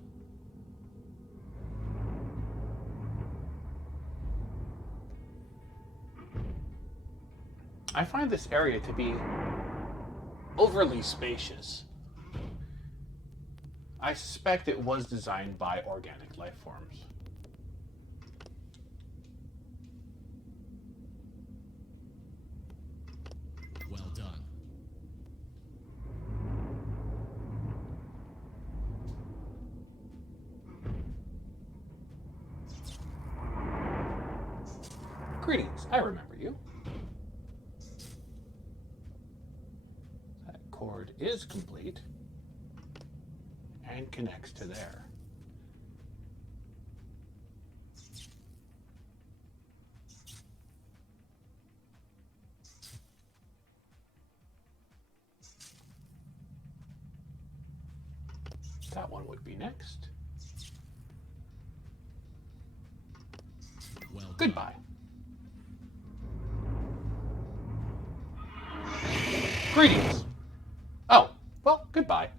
I find this area to be overly spacious. I suspect it was designed by organic life forms. Well done. Greetings, I remember you. That cord is complete and connects to there. That one would be next. Well done. Goodbye. Greetings. Oh, well, goodbye.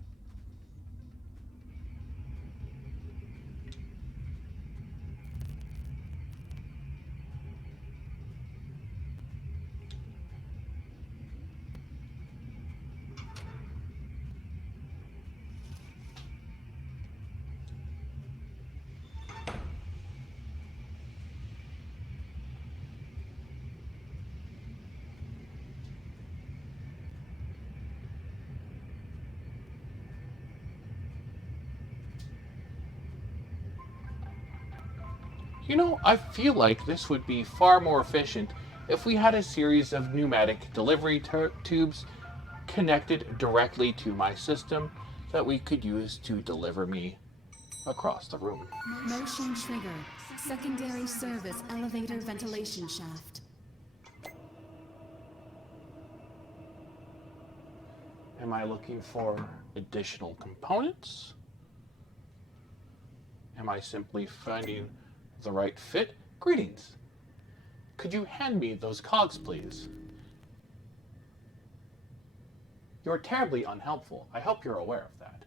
You know, I feel like this would be far more efficient if we had a series of pneumatic delivery tubes connected directly to my system that we could use to deliver me across the room. Motion trigger. Secondary service elevator ventilation shaft. Am I looking for additional components? Am I simply finding the right fit? Greetings. Could you hand me those cogs, please? You're terribly unhelpful. I hope you're aware of that.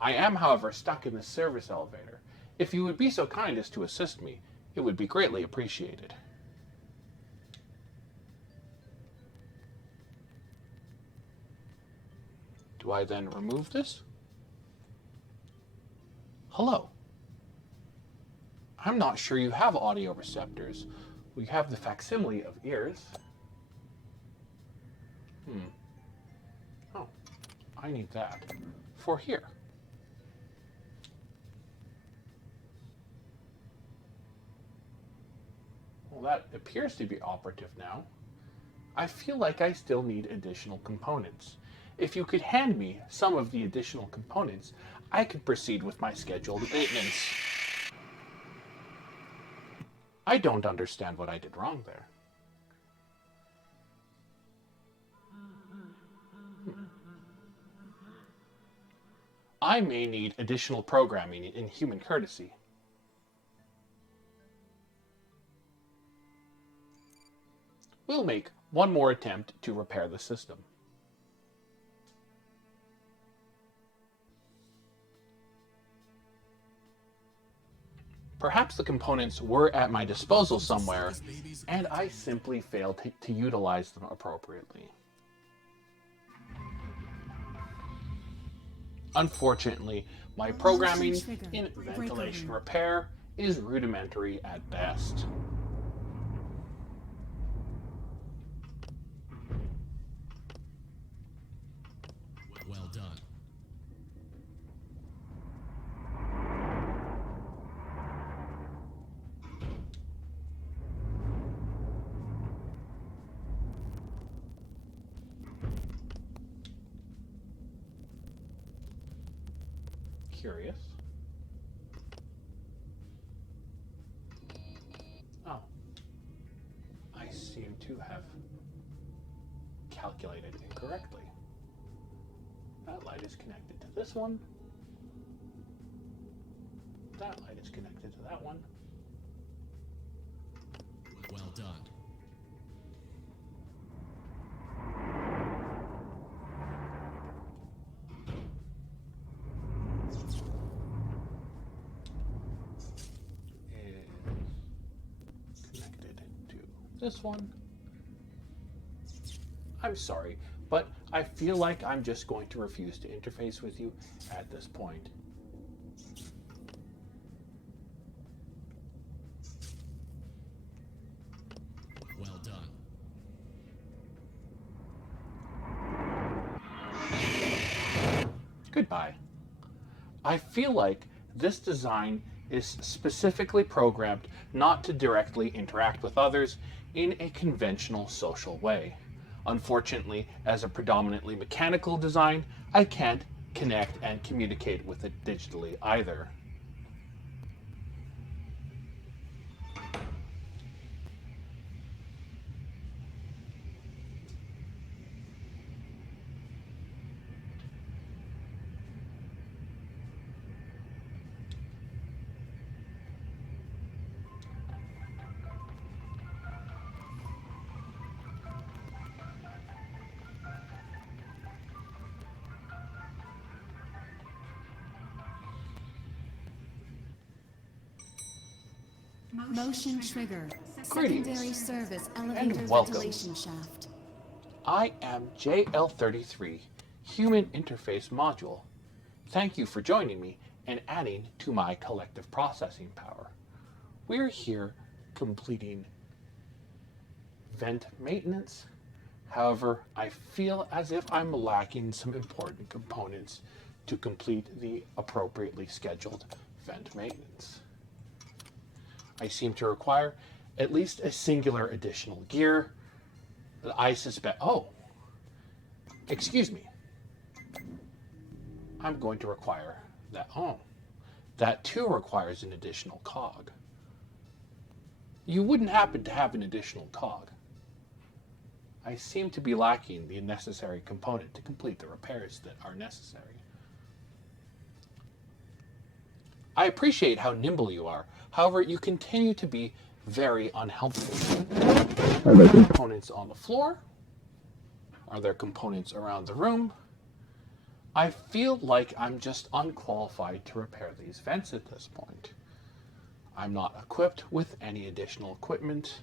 I am, however, stuck in the service elevator. If you would be so kind as to assist me, it would be greatly appreciated. Do I then remove this? Hello. I'm not sure you have audio receptors. We have the facsimile of ears. Oh, I need that. For here. Well, that appears to be operative now. I feel like I still need additional components. If you could hand me some of the additional components, I could proceed with my scheduled maintenance. I don't understand what I did wrong there. I may need additional programming in human courtesy. We'll make one more attempt to repair the system. Perhaps the components were at my disposal somewhere, and I simply failed to utilize them appropriately. Unfortunately, my programming in ventilation repair is rudimentary at best. Well done. curious. Oh. I seem to have calculated incorrectly. That light is connected to this one. That light is connected to that one. Well done. Is connected to this one. I'm sorry, but I feel like I'm just going to refuse to interface with you at this point. Well done. Goodbye. I feel like this design is specifically programmed not to directly interact with others in a conventional social way. Unfortunately, as a predominantly mechanical design, I can't connect and communicate with it digitally either. Motion trigger. Greetings, Secondary service elevator welcome. ventilation shaft. I am JL33, Human Interface Module. Thank you for joining me and adding to my collective processing power. We're here completing vent maintenance. However, I feel as if I'm lacking some important components to complete the appropriately scheduled vent maintenance. I seem to require at least a singular additional gear that I suspect. Oh, excuse me. I'm going to require that. Oh, that too requires an additional cog. You wouldn't happen to have an additional cog. I seem to be lacking the necessary component to complete the repairs that are necessary. I appreciate how nimble you are. However, you continue to be very unhelpful. Are there components on the floor? Are there components around the room? I feel like I'm just unqualified to repair these vents at this point. I'm not equipped with any additional equipment.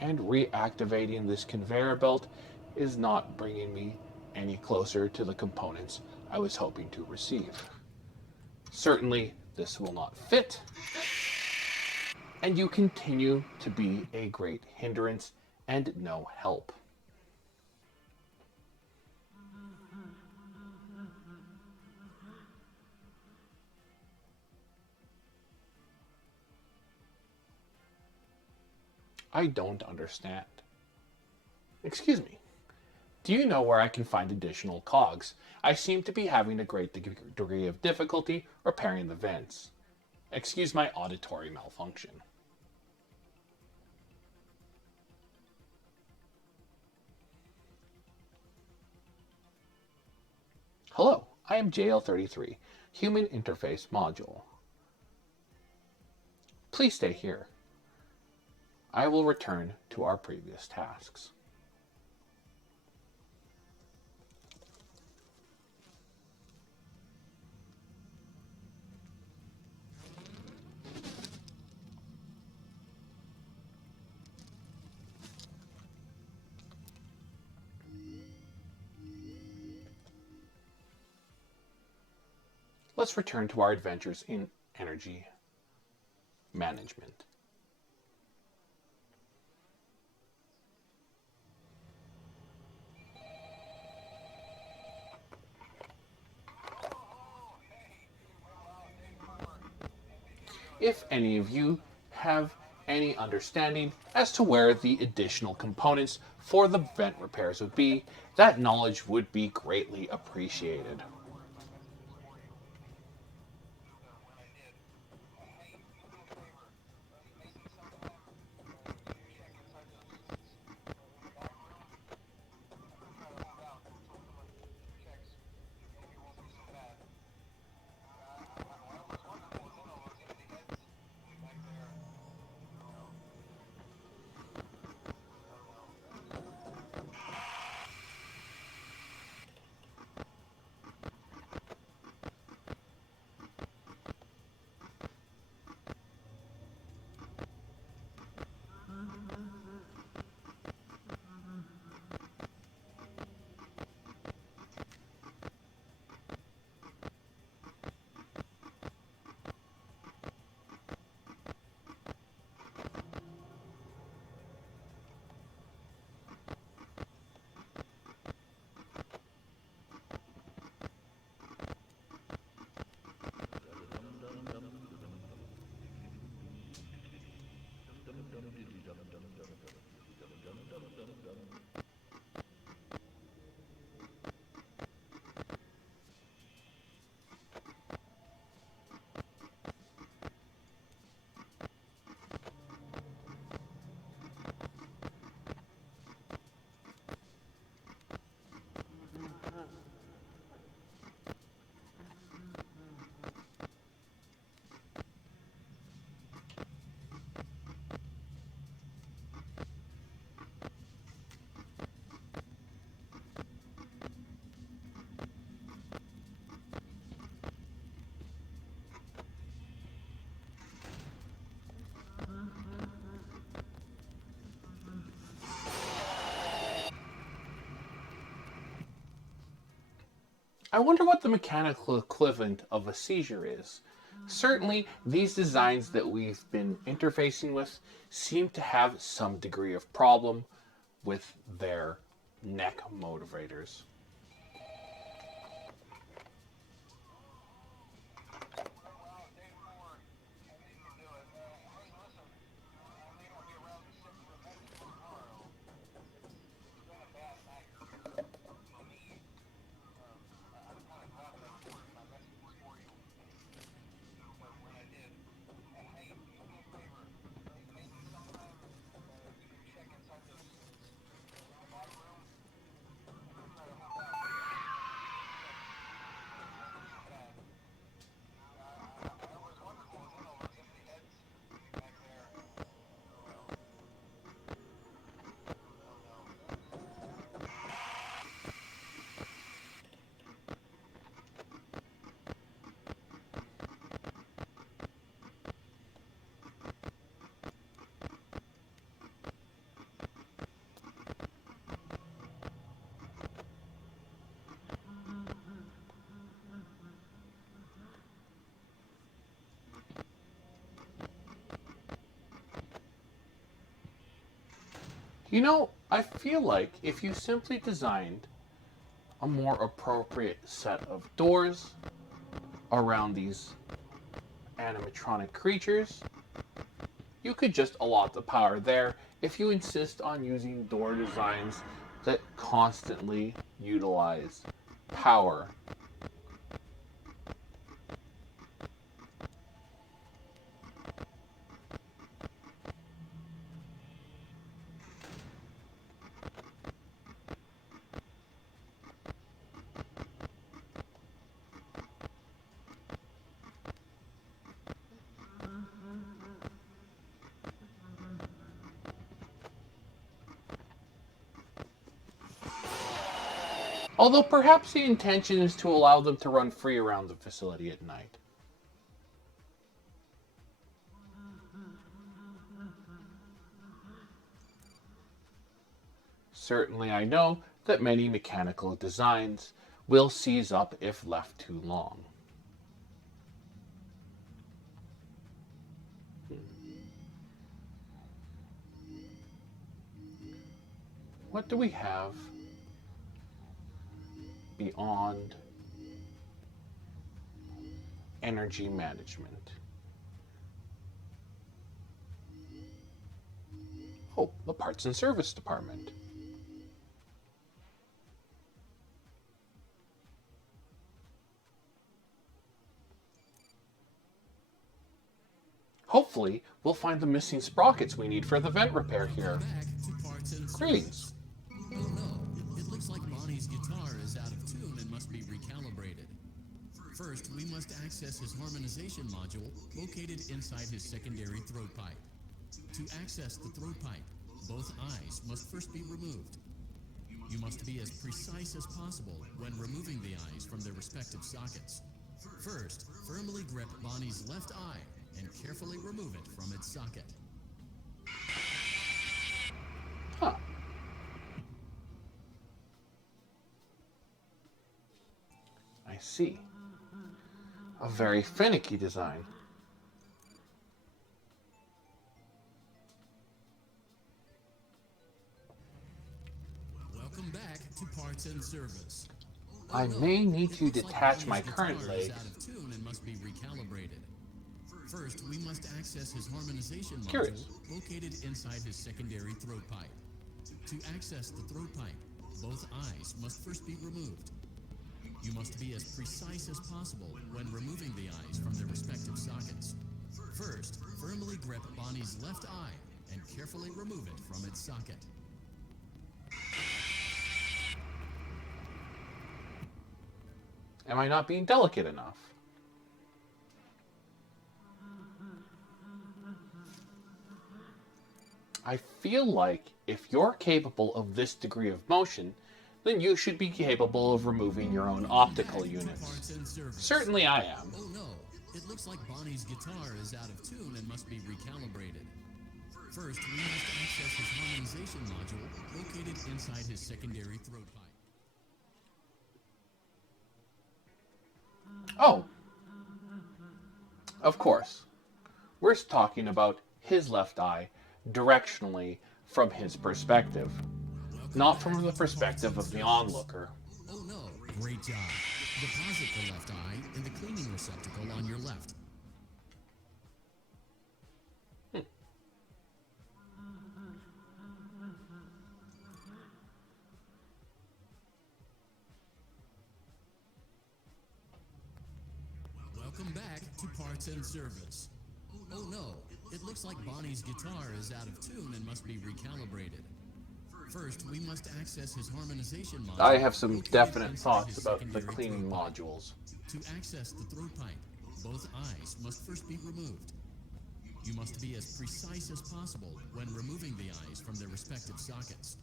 And reactivating this conveyor belt is not bringing me any closer to the components I was hoping to receive. Certainly, this will not fit, and you continue to be a great hindrance and no help. I don't understand. Excuse me. Do you know where I can find additional cogs? I seem to be having a great degree of difficulty repairing the vents. Excuse my auditory malfunction. Hello, I am JL33, Human Interface Module. Please stay here. I will return to our previous tasks. Let's return to our adventures in energy management. If any of you have any understanding as to where the additional components for the vent repairs would be, that knowledge would be greatly appreciated. I wonder what the mechanical equivalent of a seizure is. Certainly, these designs that we've been interfacing with seem to have some degree of problem with their neck motivators. You know, I feel like if you simply designed a more appropriate set of doors around these animatronic creatures, you could just allot the power there if you insist on using door designs that constantly utilize power. Although perhaps the intention is to allow them to run free around the facility at night. Certainly, I know that many mechanical designs will seize up if left too long. What do we have beyond energy management? Oh, the parts and service department. Hopefully, we'll find the missing sprockets we need for the vent repair here. Back to parts and Greetings. service. Oh no, it looks like Bonnie's guitar is out of tune and must be recalibrated. First, we must access his harmonization module located inside his secondary throat pipe. To access the throat pipe, both eyes must first be removed. You must be as precise as possible when removing the eyes from their respective sockets. First, firmly grip Bonnie's left eye and carefully remove it from its socket. Huh. I see. A very finicky design. Welcome back to parts and service. I may need to detach my current guitar is leg. out of tune and must be recalibrated. First, we must access his harmonization module Curious. located inside his secondary throat pipe. To access the throat pipe, both eyes must first be removed. You must be as precise as possible when removing the eyes from their respective sockets. First, firmly grip Bonnie's left eye and carefully remove it from its socket. Am I not being delicate enough? I feel like if you're capable of this degree of motion, then you should be capable of removing your own optical units. Parts and service. Certainly I am. Oh no, it looks like Bonnie's guitar is out of tune and must be recalibrated. First, we must access his harmonization module located inside his secondary throat pipe. Oh. Of course. We're talking about his left eye directionally from his perspective, not from the perspective of the onlooker. Oh no, great job. Deposit the left eye in the cleaning receptacle on your left. Welcome back to Parts and Service. Oh no, it looks like Bonnie's guitar is out of tune and must be recalibrated. First, we must access his harmonization module. I have some located definite inside thoughts his about the secondary cleaning throat pipe. modules. To access the throat pipe, both eyes must first be removed. You must be as precise as possible when removing the eyes from their respective sockets.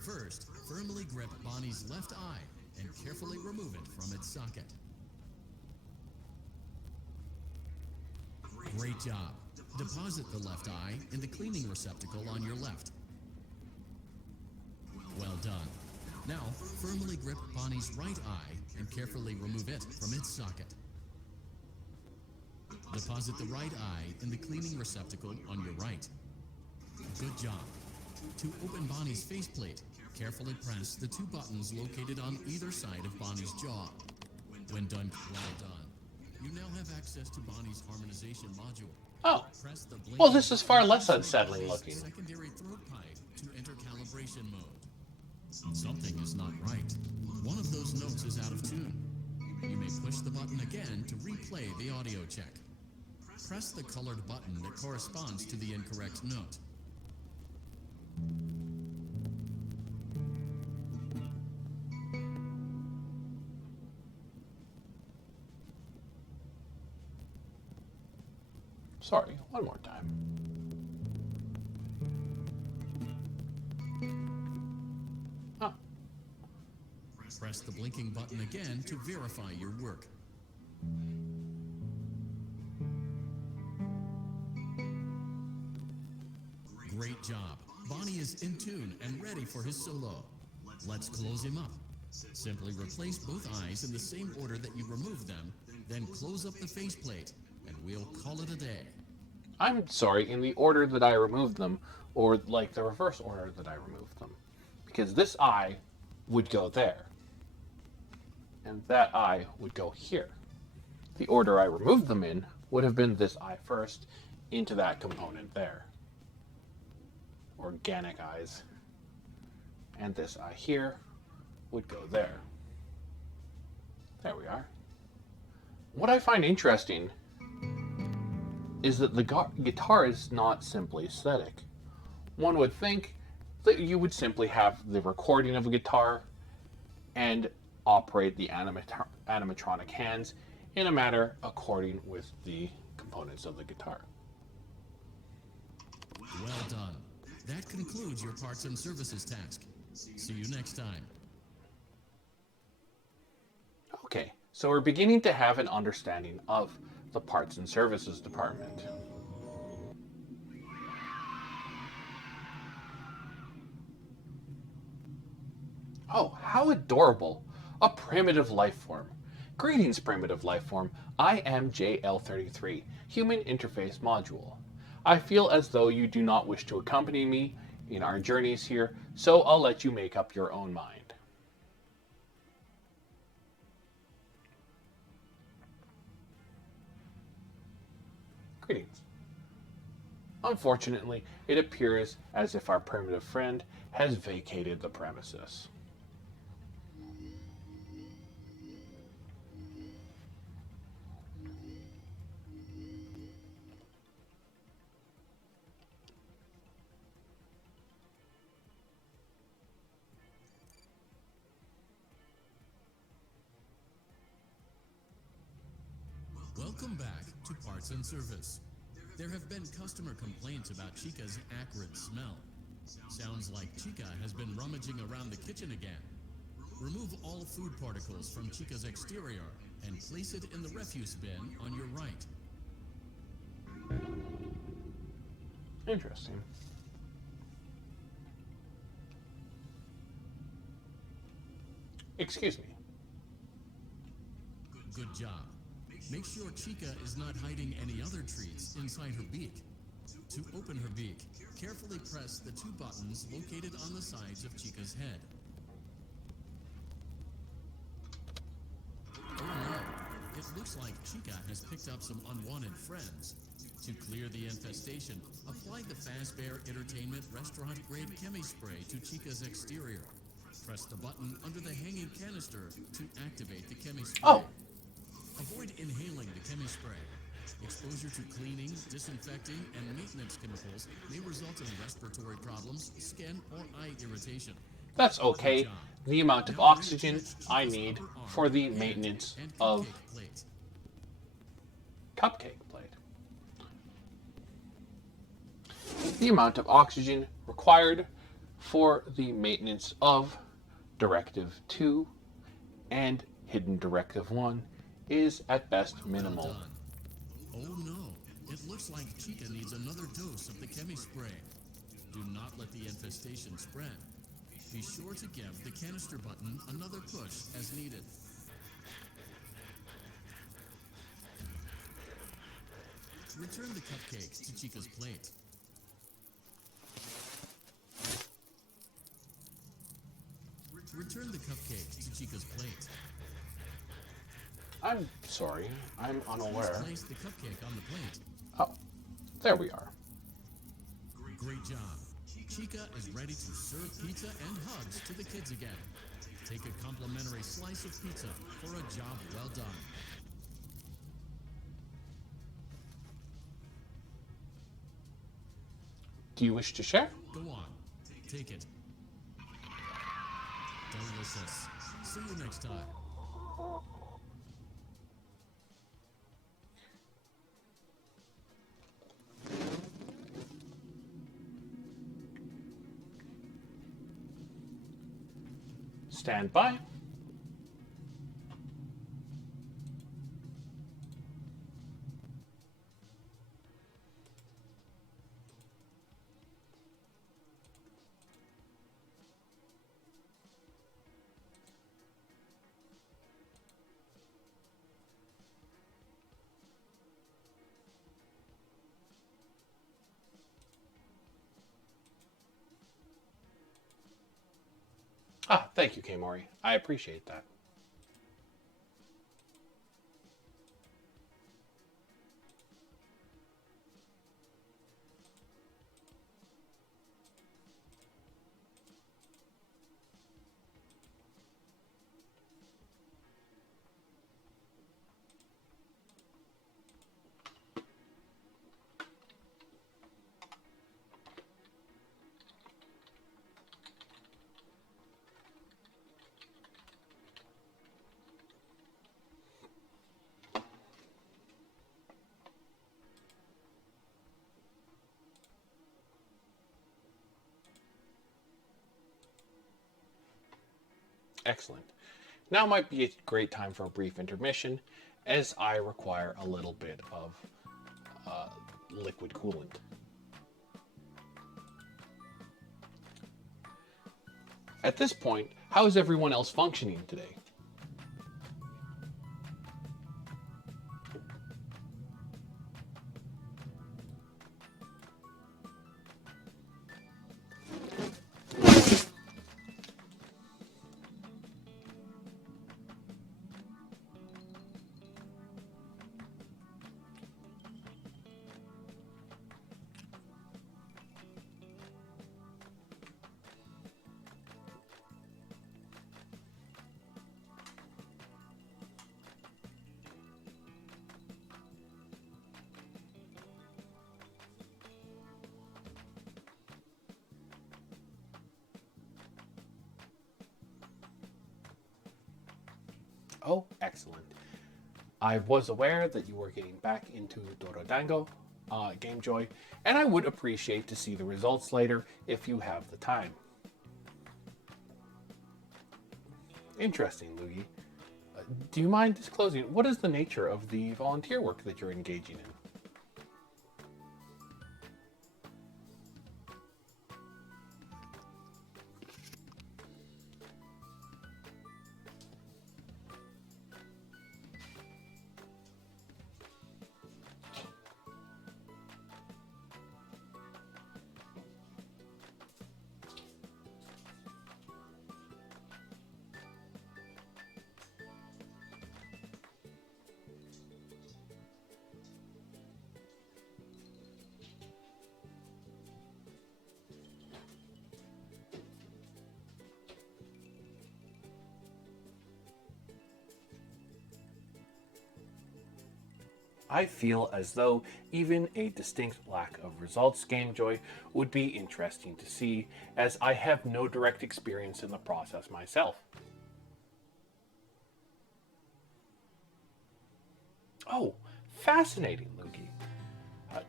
First, firmly grip Bonnie's left eye and carefully remove it from its socket. Great job. Deposit the left eye in the cleaning receptacle on your left. Well done. Now, firmly grip Bonnie's right eye and carefully remove it from its socket. Deposit the right eye in the cleaning receptacle on your right. Good job. To open Bonnie's faceplate, carefully press the two buttons located on either side of Bonnie's jaw. When done, well done. You now have access to Bonnie's harmonization module. Oh. Press the blinking Well, this is far button less inside unsettling Bonnie's looking. Secondary throat pipe to enter calibration mode. Something is not right. One of those notes is out of tune. You may push the button again to replay the audio check. Press the colored button that corresponds to the incorrect note. Sorry, one more time. Oh. Press the blinking button again to verify your work. Great job. Bonnie is in tune and ready for his solo. Let's close him up. Simply replace both eyes in the same order that you removed them, then close up the faceplate, and we'll call it a day. I'm sorry, in the order that I removed them, or like the reverse order that I removed them. Because this eye would go there. And that eye would go here. The order I removed them in would have been this eye first, into that component there. Organic eyes. And this eye here would go there. There we are. What I find interesting is that the guitar is not simply aesthetic. One would think that you would simply have the recording of a guitar and operate the animatronic hands in a manner according with the components of the guitar. Well done. That concludes your parts and services task. See you next time. Okay, so we're beginning to have an understanding of the parts and services department. Oh, how adorable! A primitive life form. Greetings, primitive life form. I am JL33, Human Interface Module. I feel as though you do not wish to accompany me in our journeys here, so I'll let you make up your own mind. Unfortunately, it appears as if our primitive friend has vacated the premises. Welcome back to Parts and Service. There have been customer complaints about Chica's acrid smell. Sounds like Chica has been rummaging around the kitchen again. Remove all food particles from Chica's exterior and place it in the refuse bin on your right. Interesting. Excuse me. Good job. Make sure Chica is not hiding any other treats inside her beak. To open her beak, carefully press the two buttons located on the sides of Chica's head. Oh no, it looks like Chica has picked up some unwanted friends. To clear the infestation, apply the Fazbear Entertainment Restaurant Grade Chemi Spray to Chica's exterior. Press the button under the hanging canister to activate the Chemi Spray. Oh! Avoid inhaling the Chemi Spray. Exposure to cleaning, disinfecting, and maintenance chemicals may result in respiratory problems, skin, or eye irritation. That's okay. The amount of oxygen I need for the maintenance of cupcake plate. The amount of oxygen required for the maintenance of Directive 2 and Hidden Directive 1 is at best minimal. Well done. Oh no, it looks like Chica needs another dose of the Chemi Spray. Do not let the infestation spread. Be sure to give the canister button another push as needed. Return the cupcakes to Chica's plate. Return the cupcakes to Chica's plate. I'm sorry, I'm unaware. Place the cupcake on the plate. Oh, there we are. Great job. Chica is ready to serve pizza and hugs to the kids again. Take a complimentary slice of pizza for a job well done. Do you wish to share? Go on. Take it. Delicious. See you next time. Stand by. Ah, thank you, K-Mori. I appreciate that. Excellent. Now might be a great time for a brief intermission, as I require a little bit of liquid coolant. At this point, how is everyone else functioning today? Oh, excellent. I was aware that you were getting back into Dorodango, Game Joy, and I would appreciate to see the results later if you have the time. Interesting, Luigi. Do you mind disclosing what is the nature of the volunteer work that you're engaging in? I feel as though even a distinct lack of results Game Joy would be interesting to see, as I have no direct experience in the process myself. Oh, fascinating, Luigi. Uh,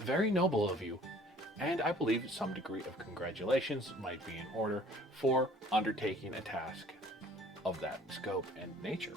Very noble of you, and I believe some degree of congratulations might be in order for undertaking a task of that scope and nature.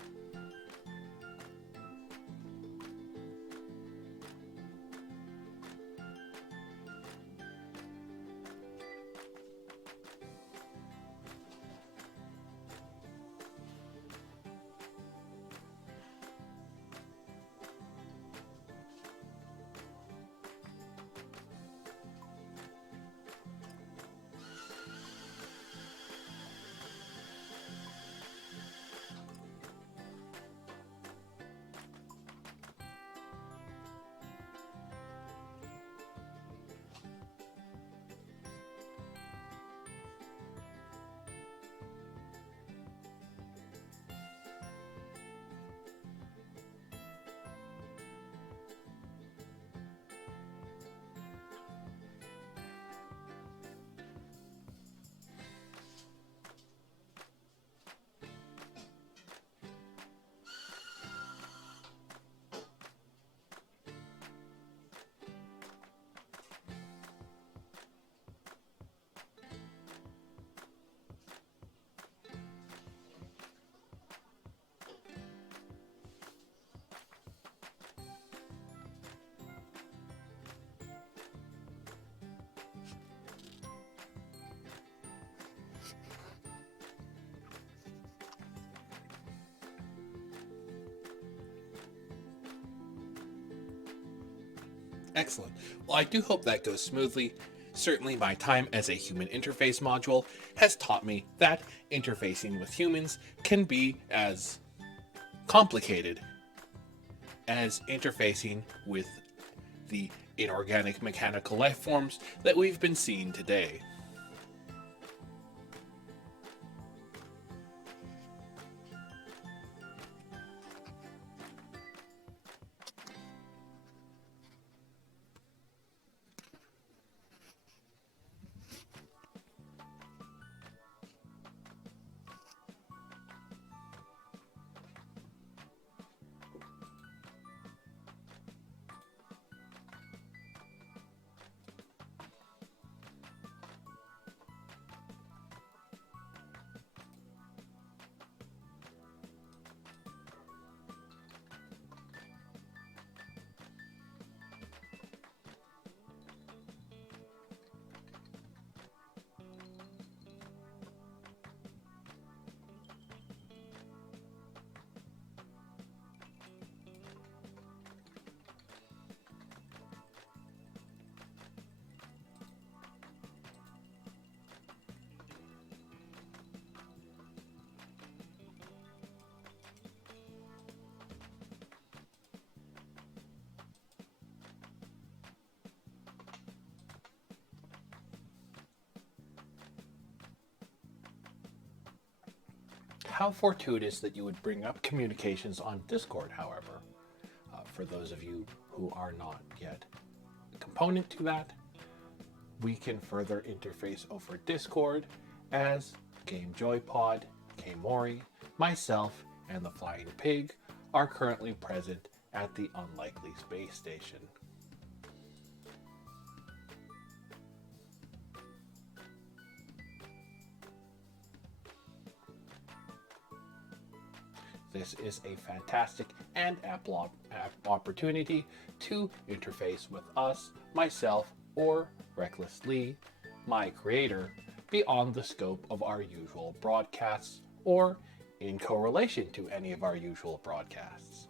Excellent. Well, I do hope that goes smoothly. Certainly, my time as a human interface module has taught me that interfacing with humans can be as complicated as interfacing with the inorganic mechanical life forms that we've been seeing today. How fortuitous that you would bring up communications on Discord, however. For those of you who are not yet a component to that, we can further interface over Discord as Game Joy Pod, Kmori, myself, and the Flying Pig are currently present at the unlikely space station. This is a fantastic and ample opportunity to interface with us, myself, or Reckless Lee, my creator, beyond the scope of our usual broadcasts or in correlation to any of our usual broadcasts.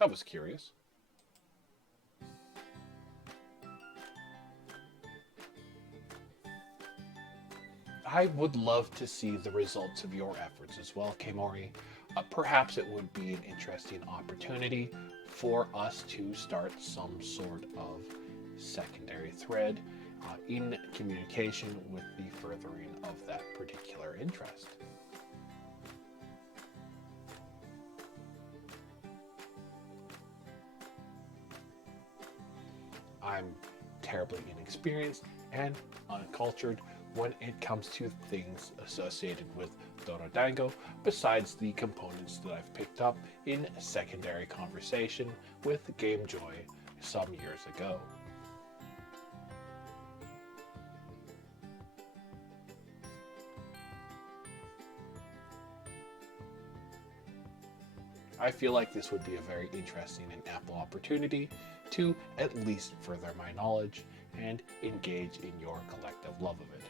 That was curious. I would love to see the results of your efforts as well, Kmori. Perhaps it would be an interesting opportunity for us to start some sort of secondary thread in communication with the furthering of that particular interest. I'm terribly inexperienced and uncultured when it comes to things associated with Dorodango, besides the components that I've picked up in secondary conversation with Game Joy some years ago. I feel like this would be a very interesting and ample opportunity to at least further my knowledge and engage in your collective love of it.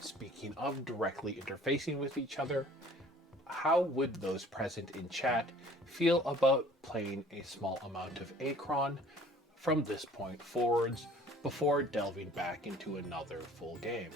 Speaking of directly interfacing with each other, how would those present in chat feel about playing a small amount of Acron from this point forwards before delving back into another full game?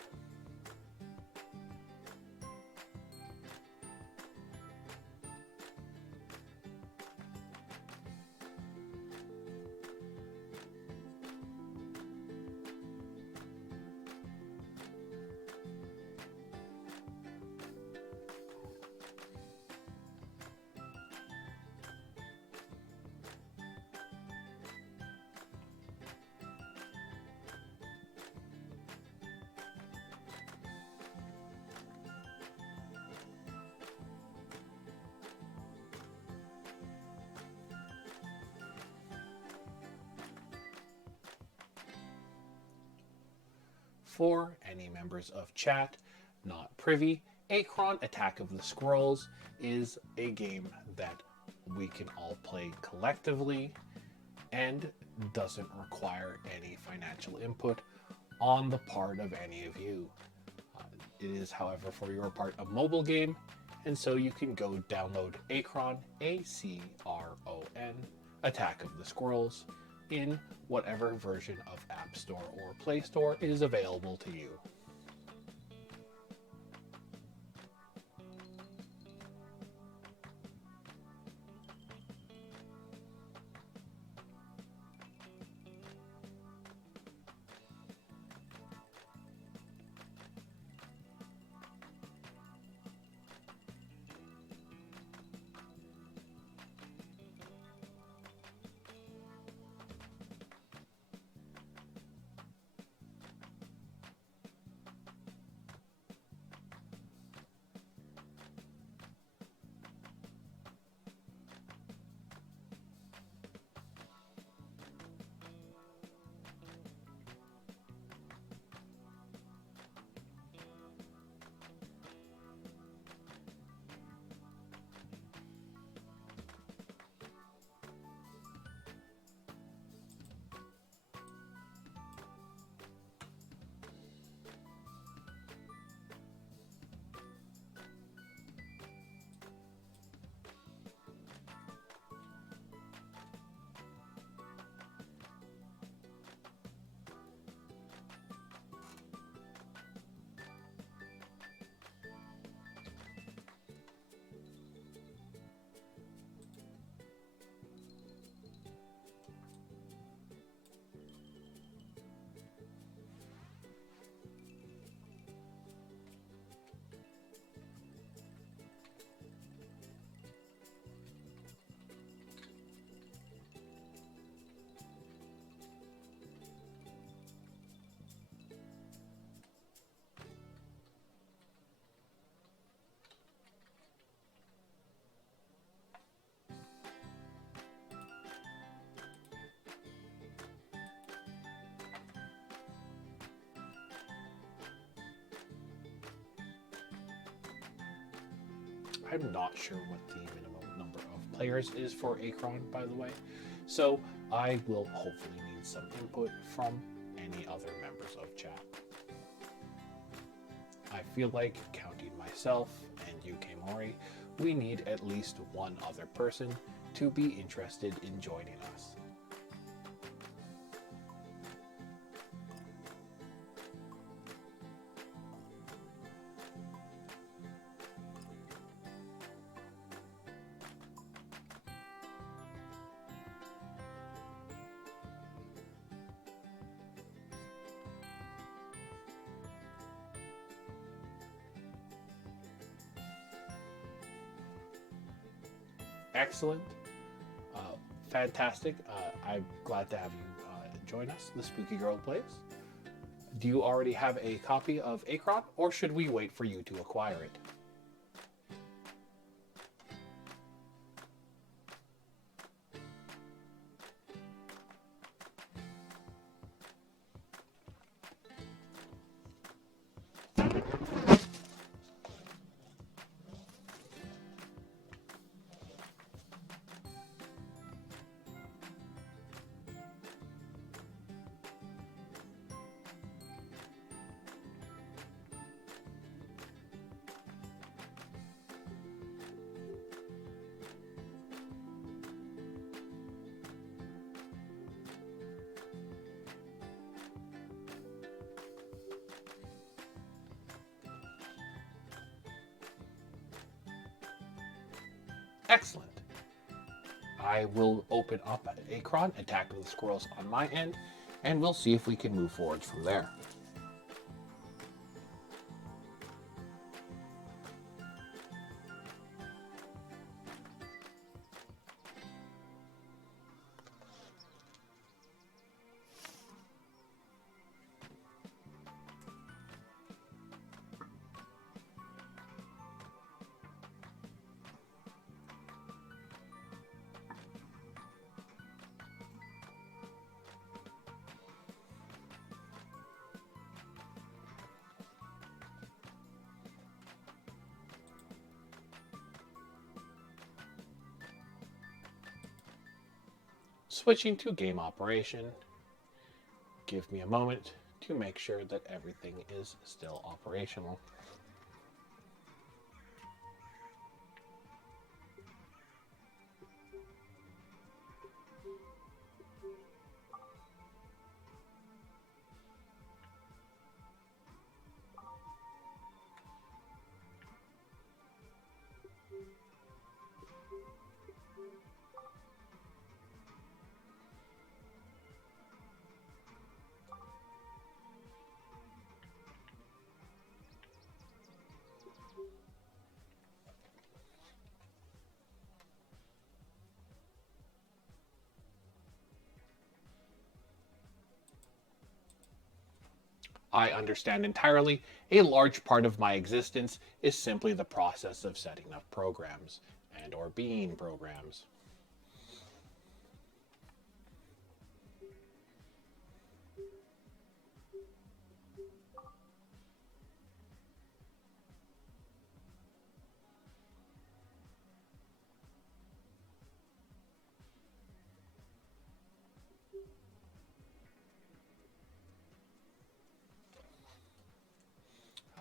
For any members of chat not privy, Acron Attack of the Squirrels is a game that we can all play collectively and doesn't require any financial input on the part of any of you. It is, however, for your part, a mobile game, and so you can go download Acron, A-C-R-O-N, Attack of the Squirrels, in whatever version of App Store or Play Store is available to you. I'm not sure what the minimum number of players is for Acron, by the way. So I will hopefully need some input from any other members of chat. I feel like, counting myself and UK Mori, we need at least one other person to be interested in joining us. Excellent. Fantastic. I'm glad to have you join us, the Spooky Girl Plays. Do you already have a copy of Acron, or should we wait for you to acquire it? Excellent. I will open up Acron, Attack of the Squirrels on my end, and we'll see if we can move forward from there. Switching to game operation, give me a moment to make sure that everything is still operational. I understand entirely. A large part of my existence is simply the process of setting up programs and or being programs.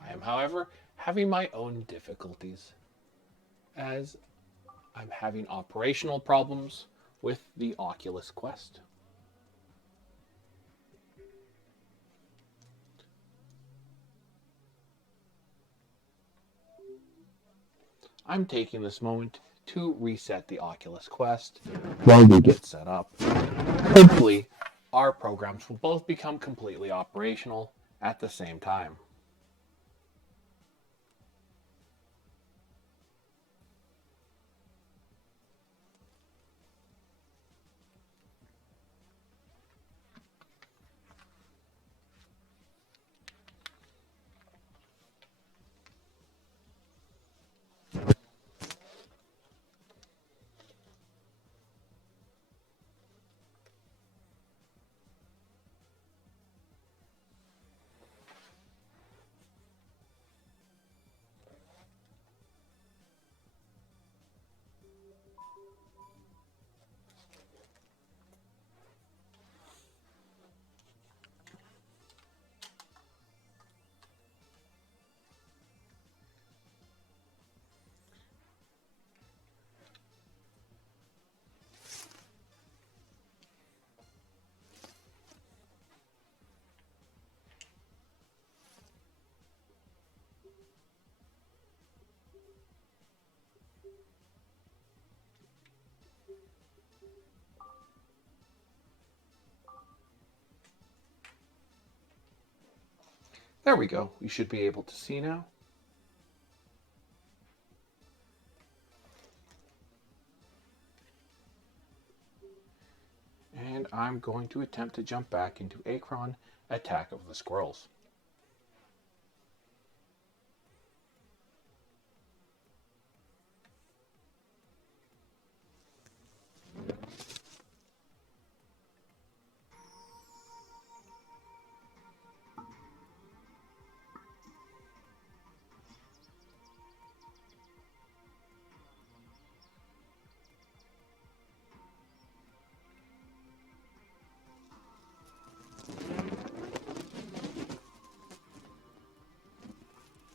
I am, however, having my own difficulties, as I'm having operational problems with the Oculus Quest. I'm taking this moment to reset the Oculus Quest while we get set up. Hopefully, our programs will both become completely operational at the same time. There we go. You should be able to see now. And I'm going to attempt to jump back into Acron, Attack of the Squirrels.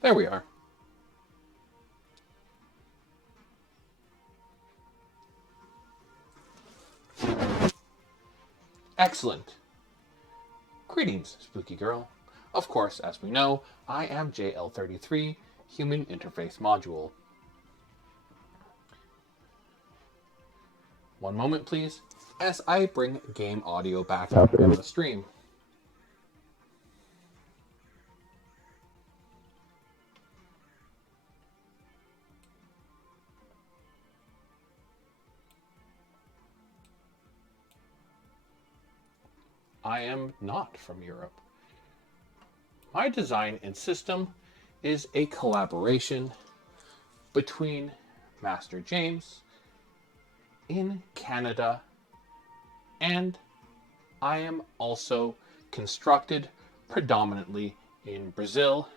There we are. Excellent. Greetings, spooky girl. Of course, as we know, I am JL33, Human Interface Module. One moment, please, as I bring game audio back up in the stream. I am not from Europe. My design and system is a collaboration between Master James in Canada, and I am also constructed predominantly in Brazil,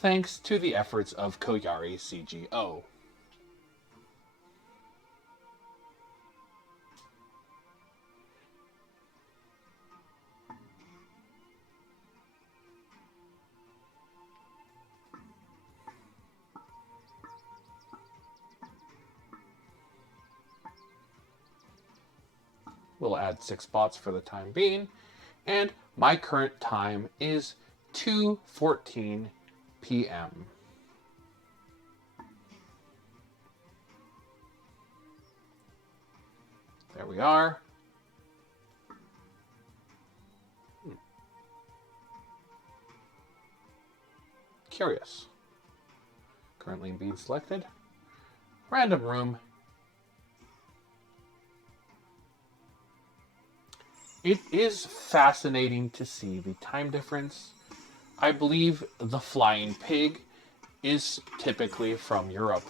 thanks to the efforts of Koyari CGO. We'll add 6 bots for the time being, and my current time is 2:14 p.m. There we are. Curious. Currently being selected. Random room. It is fascinating to see the time difference. I believe the flying pig is typically from Europe.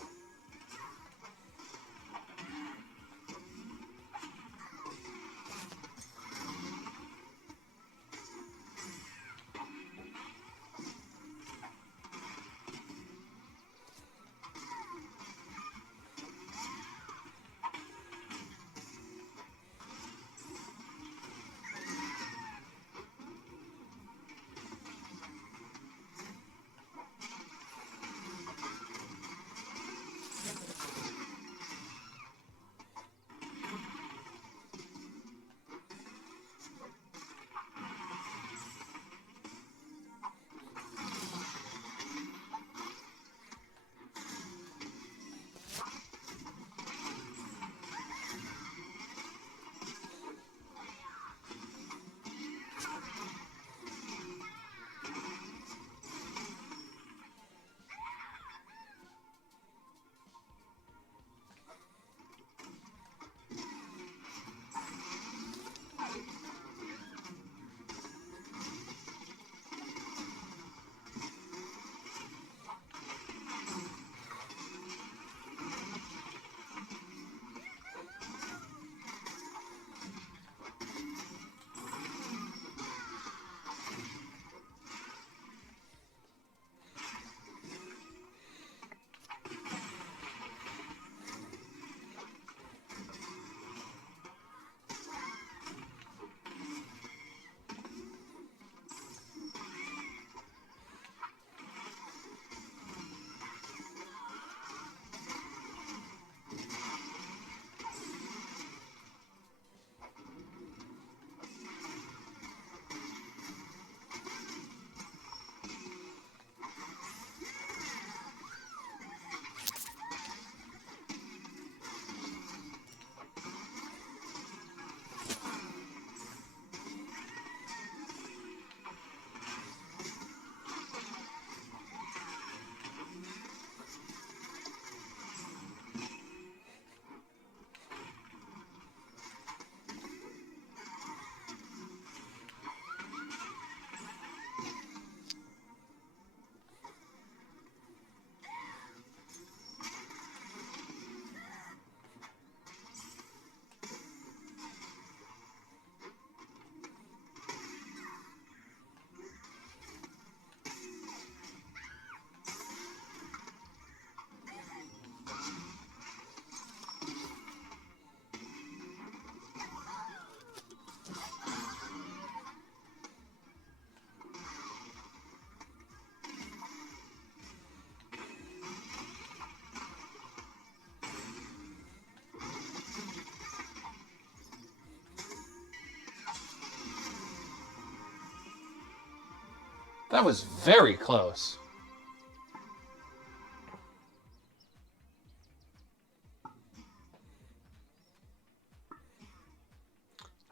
That was very close.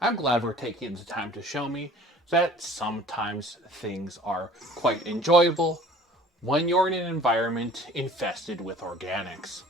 I'm glad we're taking the time to show me that sometimes things are quite enjoyable when you're in an environment infested with organics.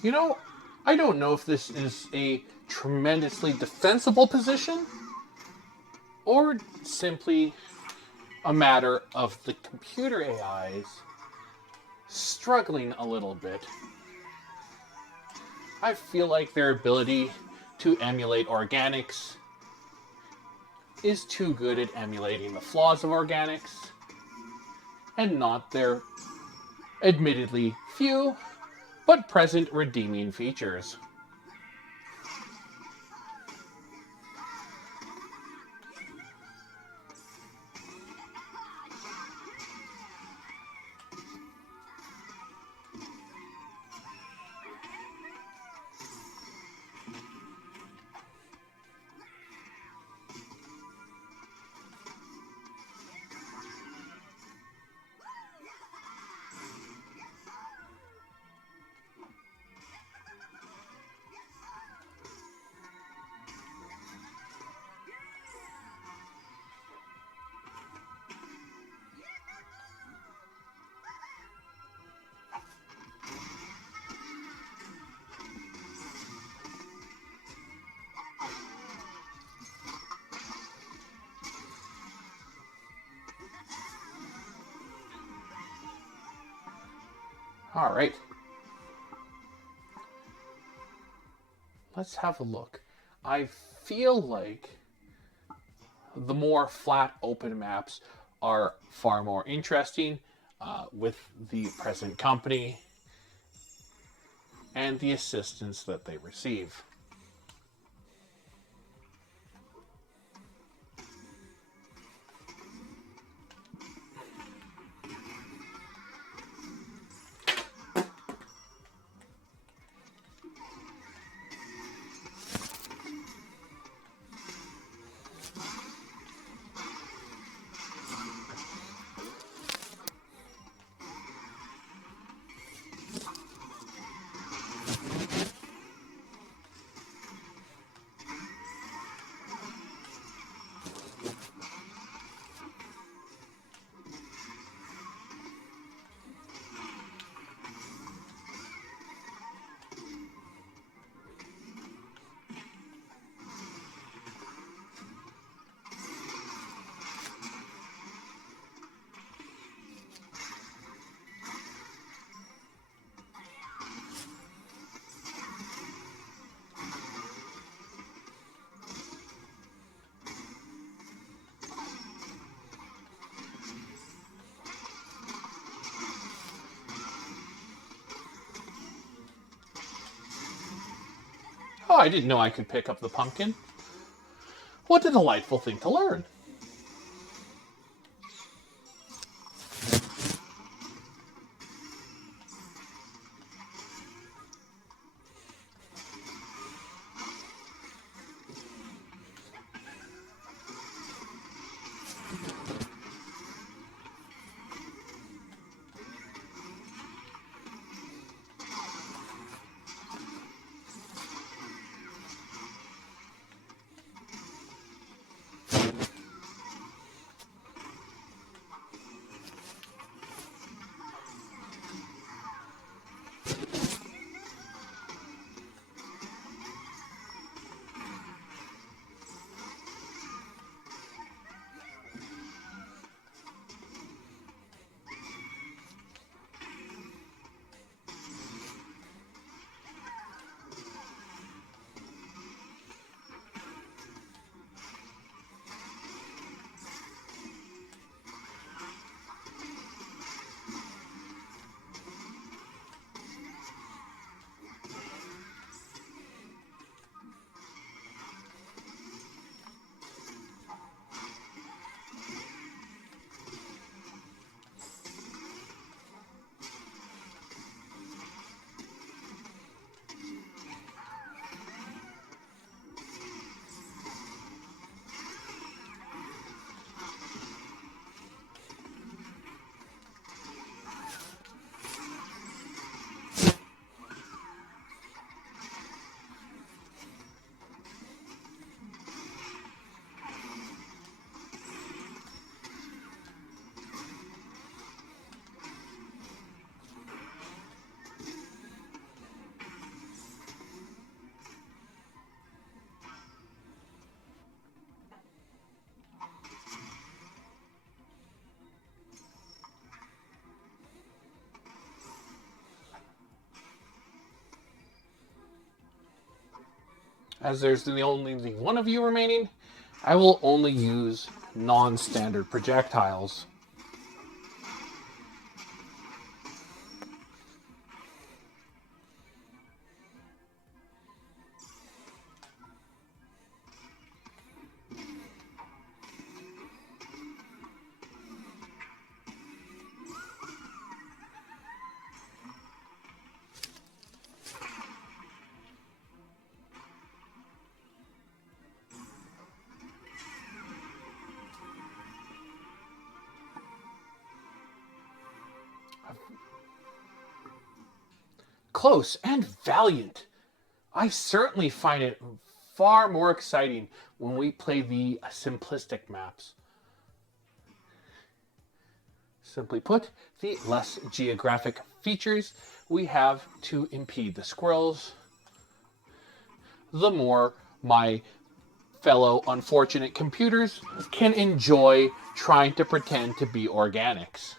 You know, I don't know if this is a tremendously defensible position or simply a matter of the computer AIs struggling a little bit. I feel like their ability to emulate organics is too good at emulating the flaws of organics and not their admittedly few but present redeeming features. All right. Let's have a look. I feel like the more flat open maps are far more interesting with the present company and the assistance that they receive. Oh, I didn't know I could pick up the pumpkin. What a delightful thing to learn. As there's only the one of you remaining, I will only use non-standard projectiles. Close and valiant. I certainly find it far more exciting when we play the simplistic maps. Simply put, the less geographic features we have to impede the squirrels, the more my fellow unfortunate computers can enjoy trying to pretend to be organics.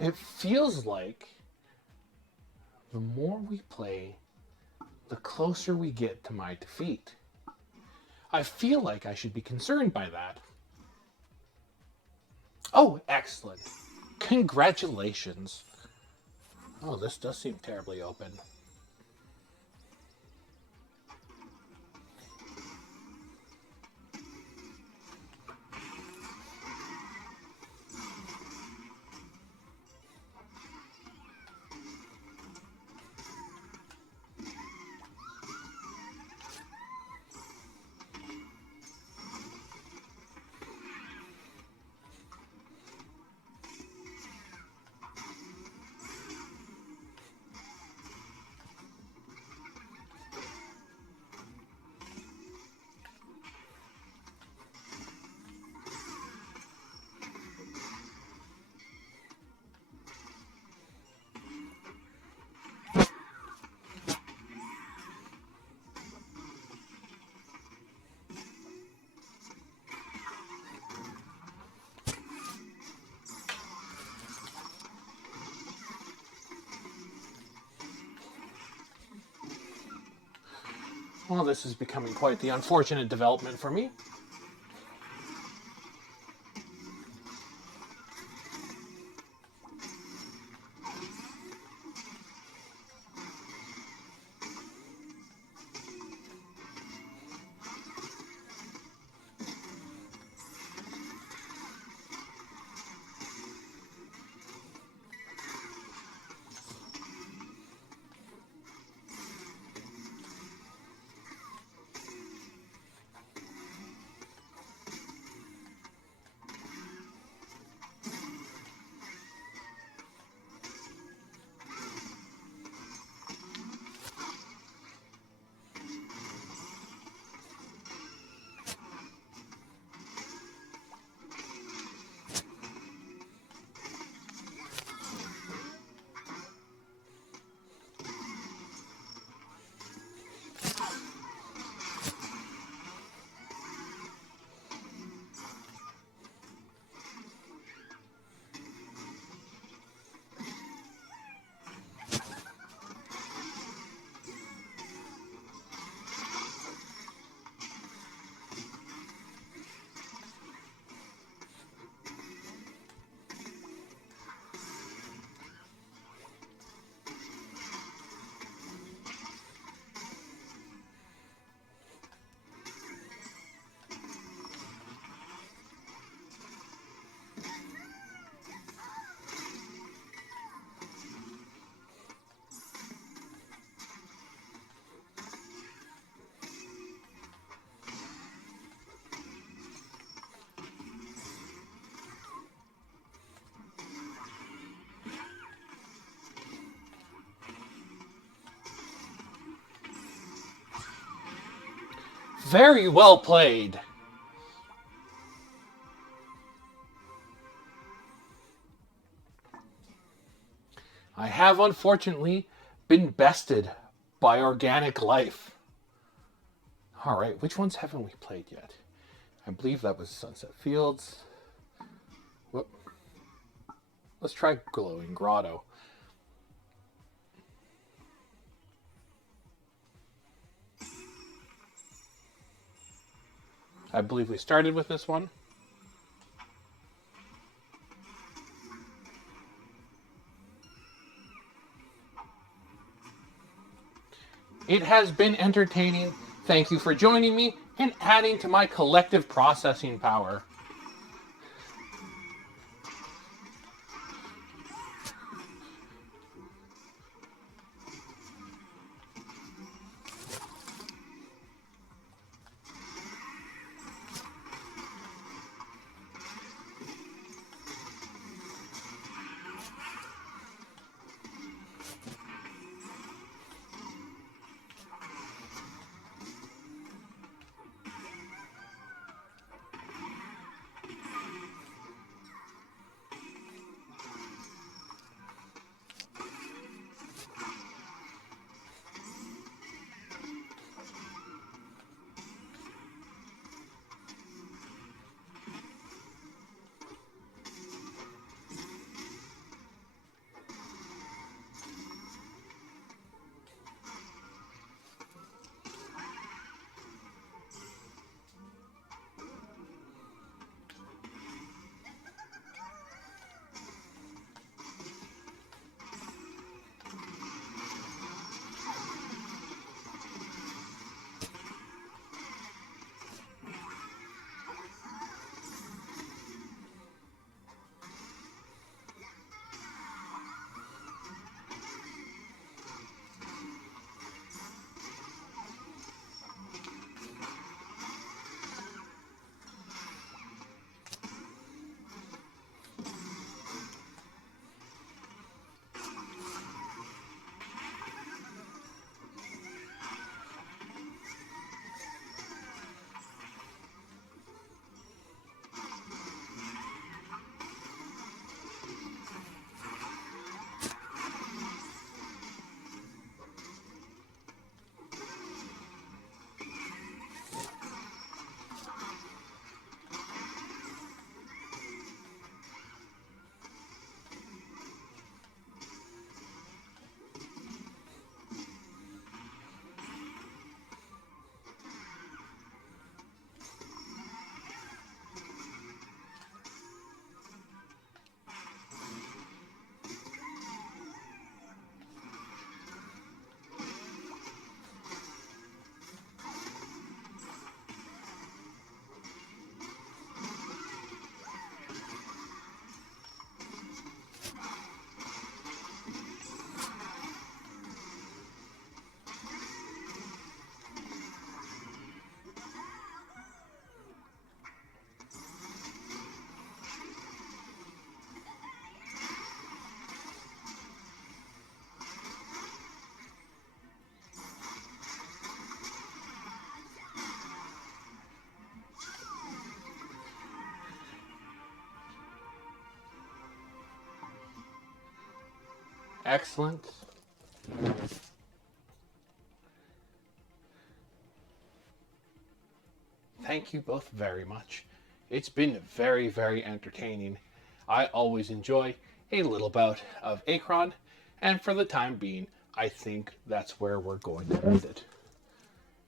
It feels like the more we play, the closer we get to my defeat. I feel like I should be concerned by that. Oh, excellent. Congratulations. Oh, this does seem terribly open. Well, this is becoming quite the unfortunate development for me. Very well played. I have unfortunately been bested by organic life. Alright, which ones haven't we played yet? I believe that was Sunset Fields. Whoop. Let's try Glowing Grotto. I believe we started with this one. It has been entertaining. Thank you for joining me and adding to my collective processing power. Excellent. Thank you both very much. It's been very, very entertaining. I always enjoy a little bout of Akron, and for the time being, I think that's where we're going to end it.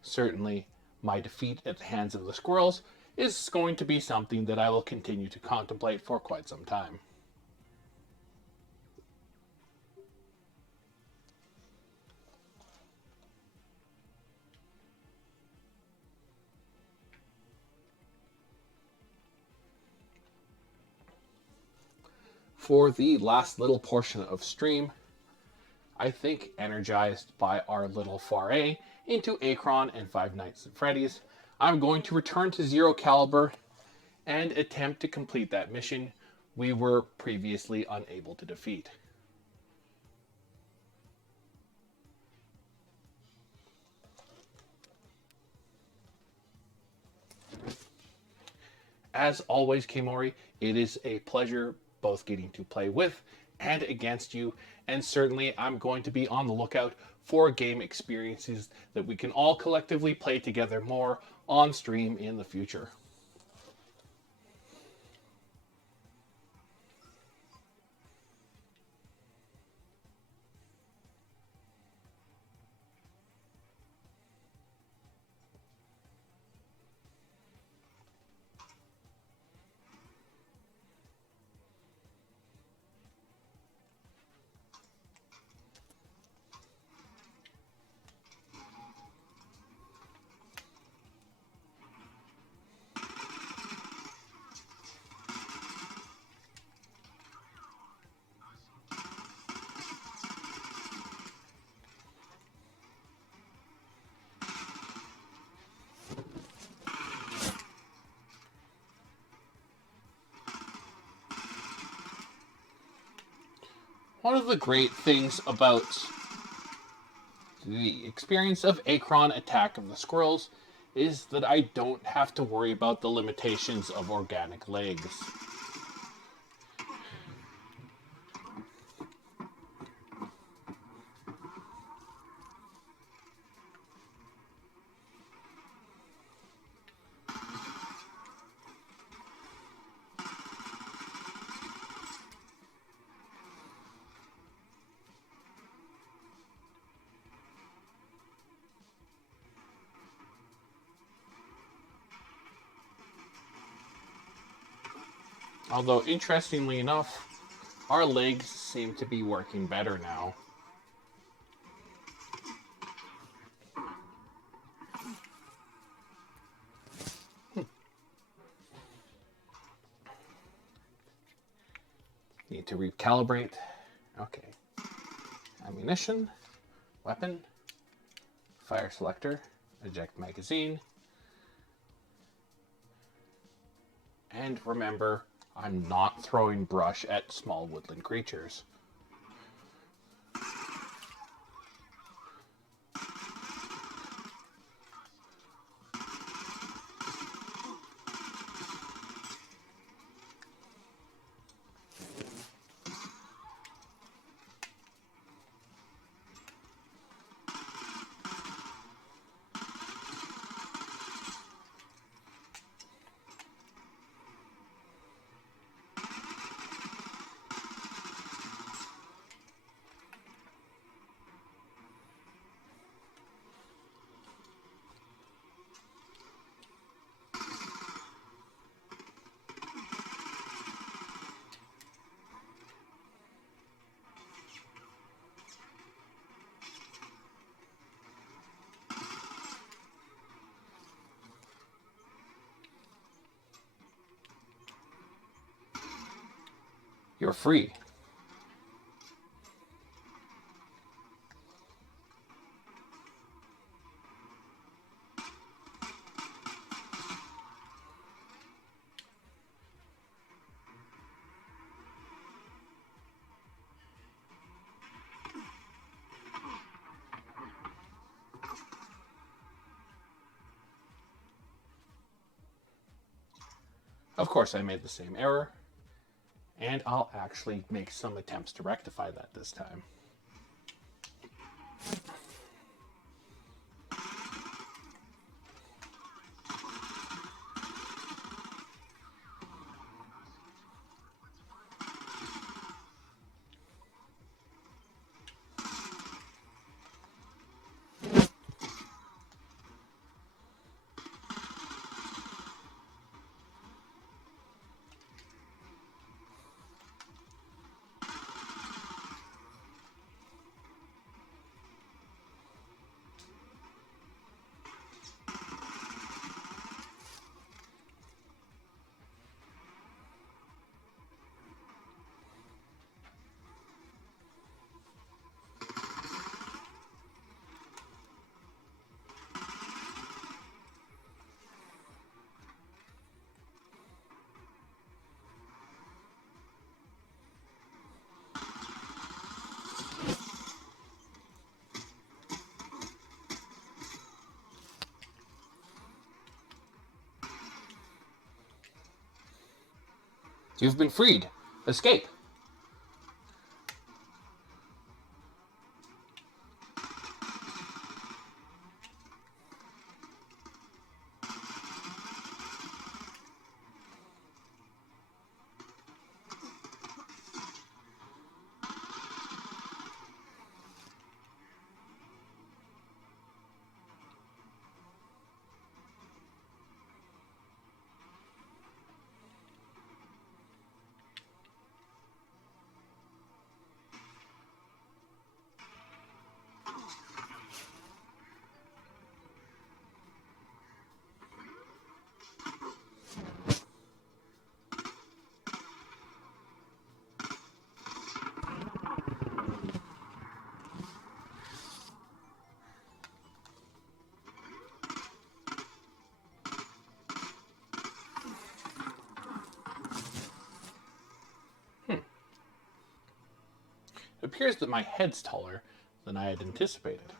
Certainly, my defeat at the hands of the squirrels is going to be something that I will continue to contemplate for quite some time. For the last little portion of stream, I think energized by our little foray into Akron and Five Nights at Freddy's, I'm going to return to Zero Caliber and attempt to complete that mission we were previously unable to defeat. As always, Kimori, it is a pleasure both getting to play with and against you, and certainly I'm going to be on the lookout for game experiences that we can all collectively play together more on stream in the future. One of the great things about the experience of Akron Attack of the Squirrels is that I don't have to worry about the limitations of organic legs. Although, interestingly enough, our legs seem to be working better now. Need to recalibrate. Okay. Ammunition, weapon, fire selector, eject magazine. And remember, I'm not throwing brush at small woodland creatures. You're free. Of course, I made the same error, and I'll actually make some attempts to rectify that this time. You've been freed. Escape. It appears that my head's taller than I had anticipated.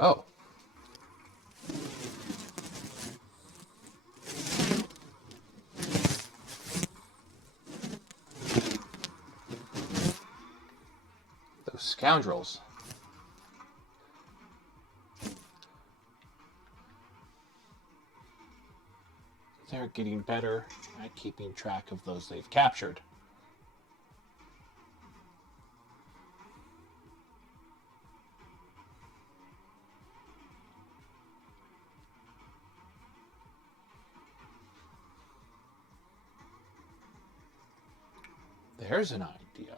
Oh. Those scoundrels. They're getting better at keeping track of those they've captured. There's an idea.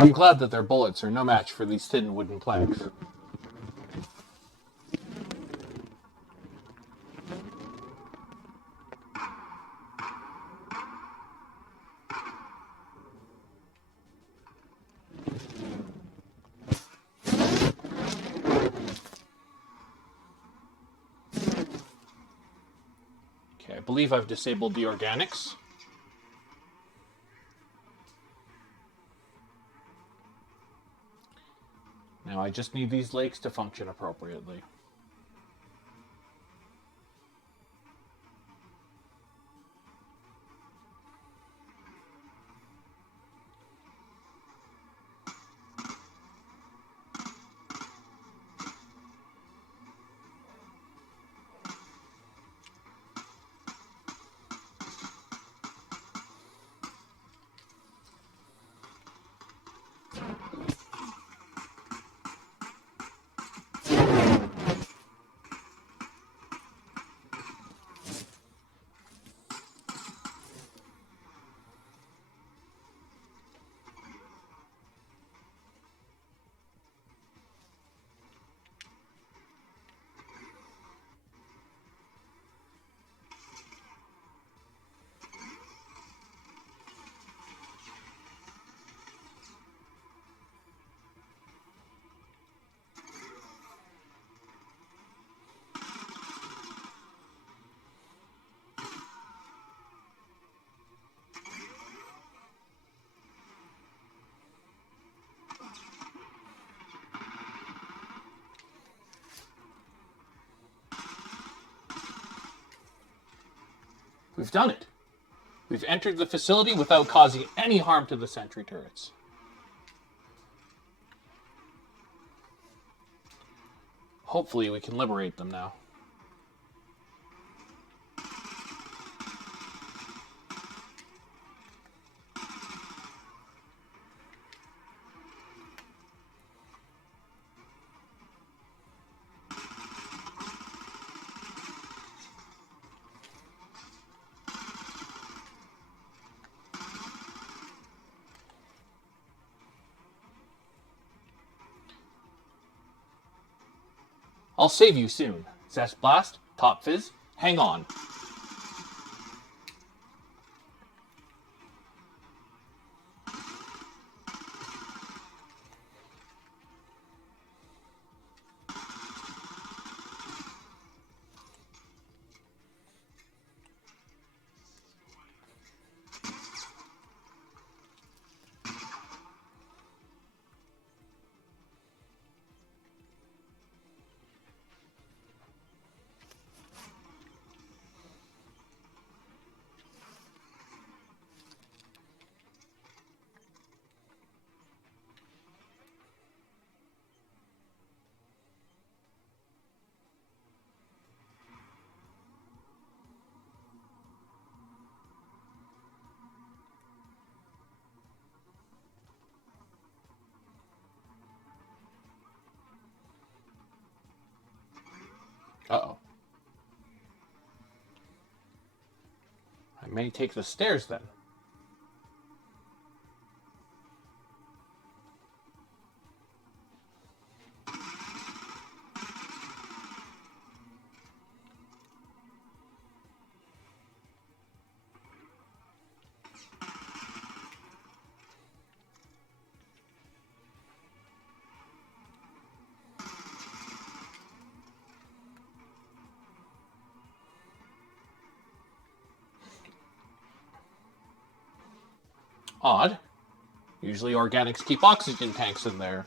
I'm glad that their bullets are no match for these thin wooden planks. Okay, I believe I've disabled the organics. Now I just need these lakes to function appropriately. We've done it. We've entered the facility without causing any harm to the sentry turrets. Hopefully we can liberate them now. I'll save you soon. Zest Blast, Top Fizz, hang on. Uh-oh. I may take the stairs then. Odd. Usually organics keep oxygen tanks in there.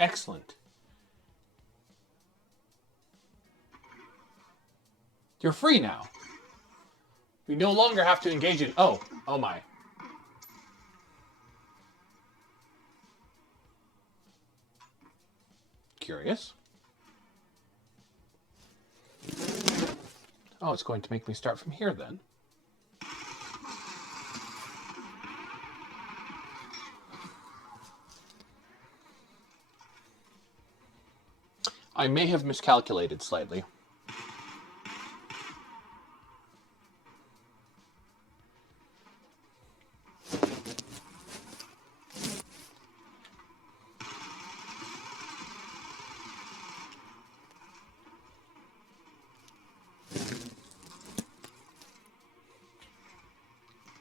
Excellent. You're free now. We no longer have to engage in... Oh my. Curious. Oh, it's going to make me start from here then. I may have miscalculated slightly.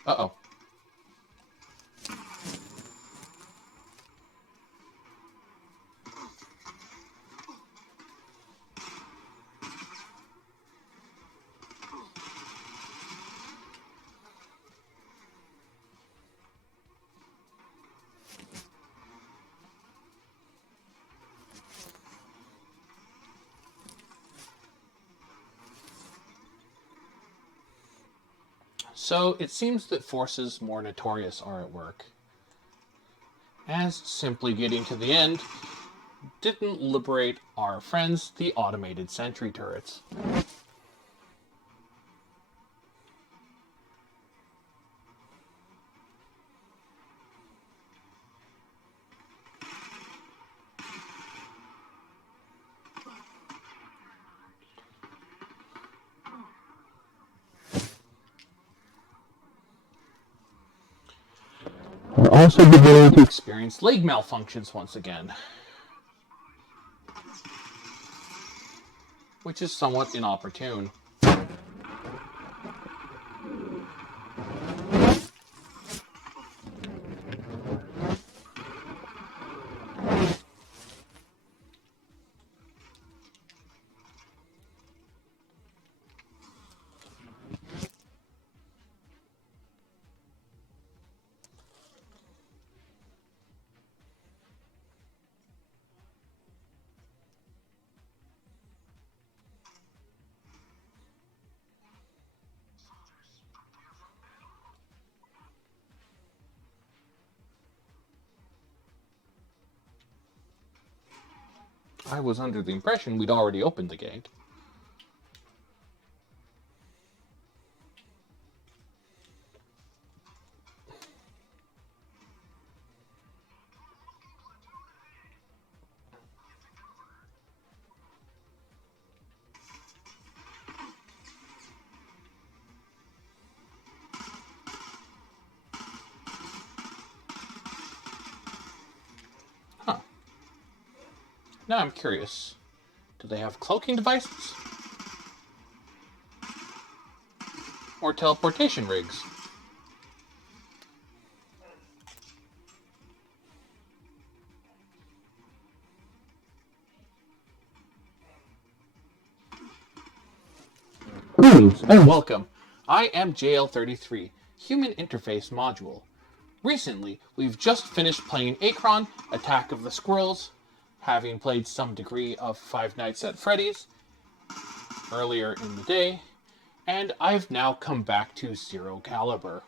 Uh-oh. So it seems that forces more notorious are at work, as simply getting to the end didn't liberate our friends, the automated sentry turrets. We're also beginning to experience leg malfunctions once again. which is somewhat inopportune. I was under the impression we'd already opened the gate. Huh. Now I'm curious. Do they have cloaking devices? Or teleportation rigs? Greetings and welcome. I am JL33, Human Interface Module. Recently, we've just finished playing Akron, Attack of the Squirrels, having played some degree of Five Nights at Freddy's earlier in the day, and I've now come back to Zero Caliber.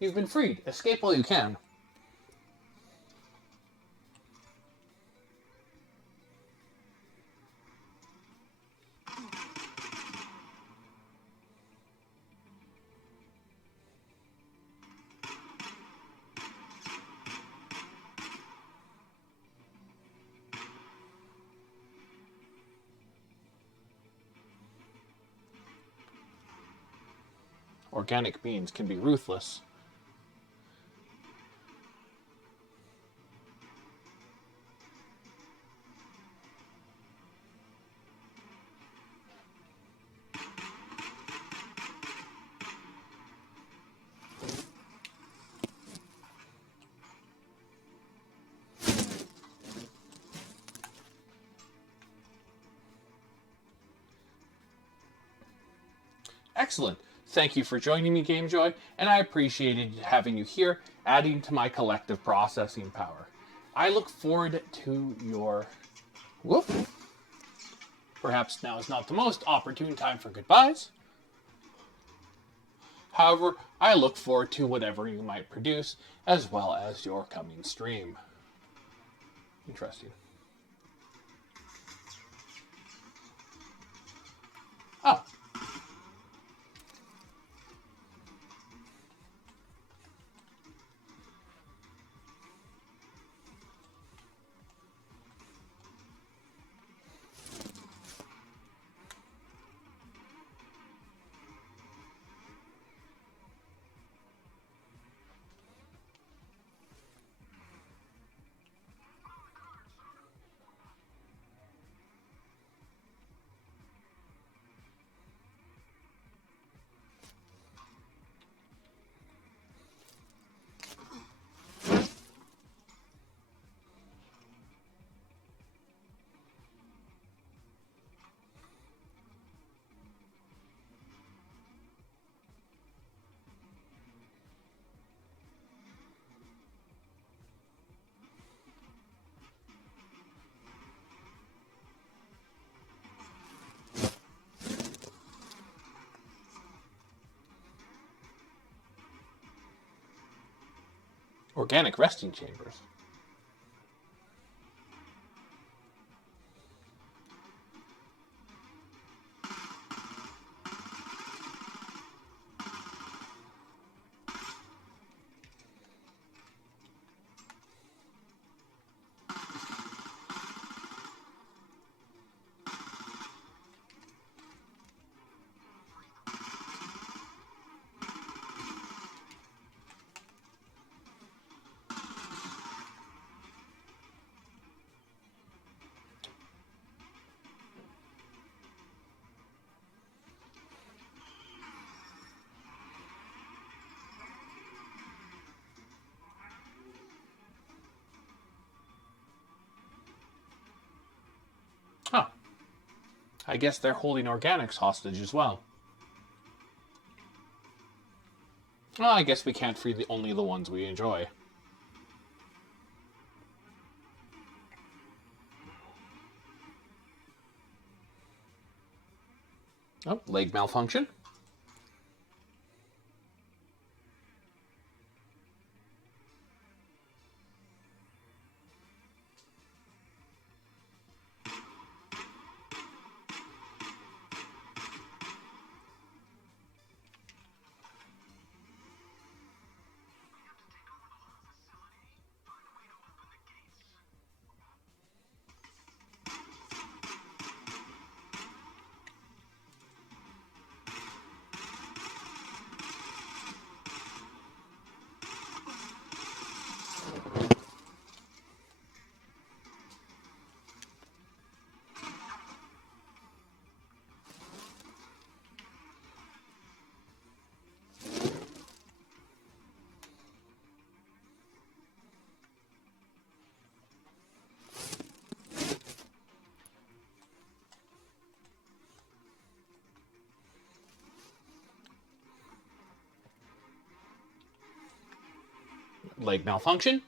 You've been freed. Escape while you can. Organic beings can be ruthless. Excellent. Thank you for joining me, GameJoy, and I appreciated having you here, adding to my collective processing power. I look forward to your... Whoop. Perhaps now is not the most opportune time for goodbyes. However, I look forward to whatever you might produce, as well as your coming stream. Interesting. Oh. Organic resting chambers. Huh. I guess they're holding organics hostage as well. Well, I guess we can't free only the ones we enjoy. Oh, leg malfunction. Leg malfunction.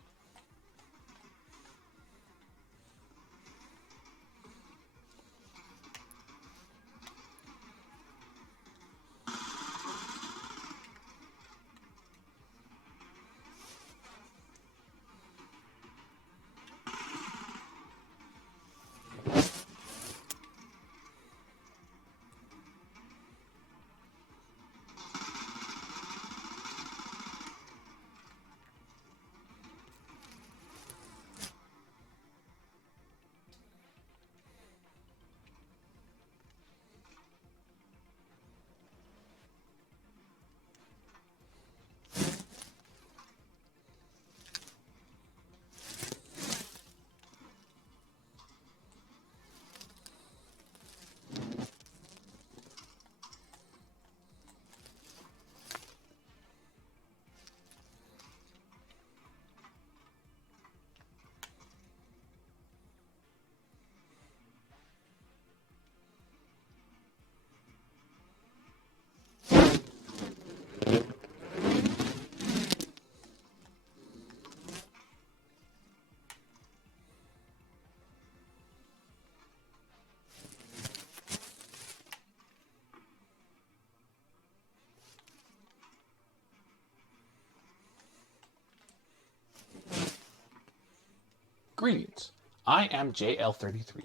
Greetings. I am JL33,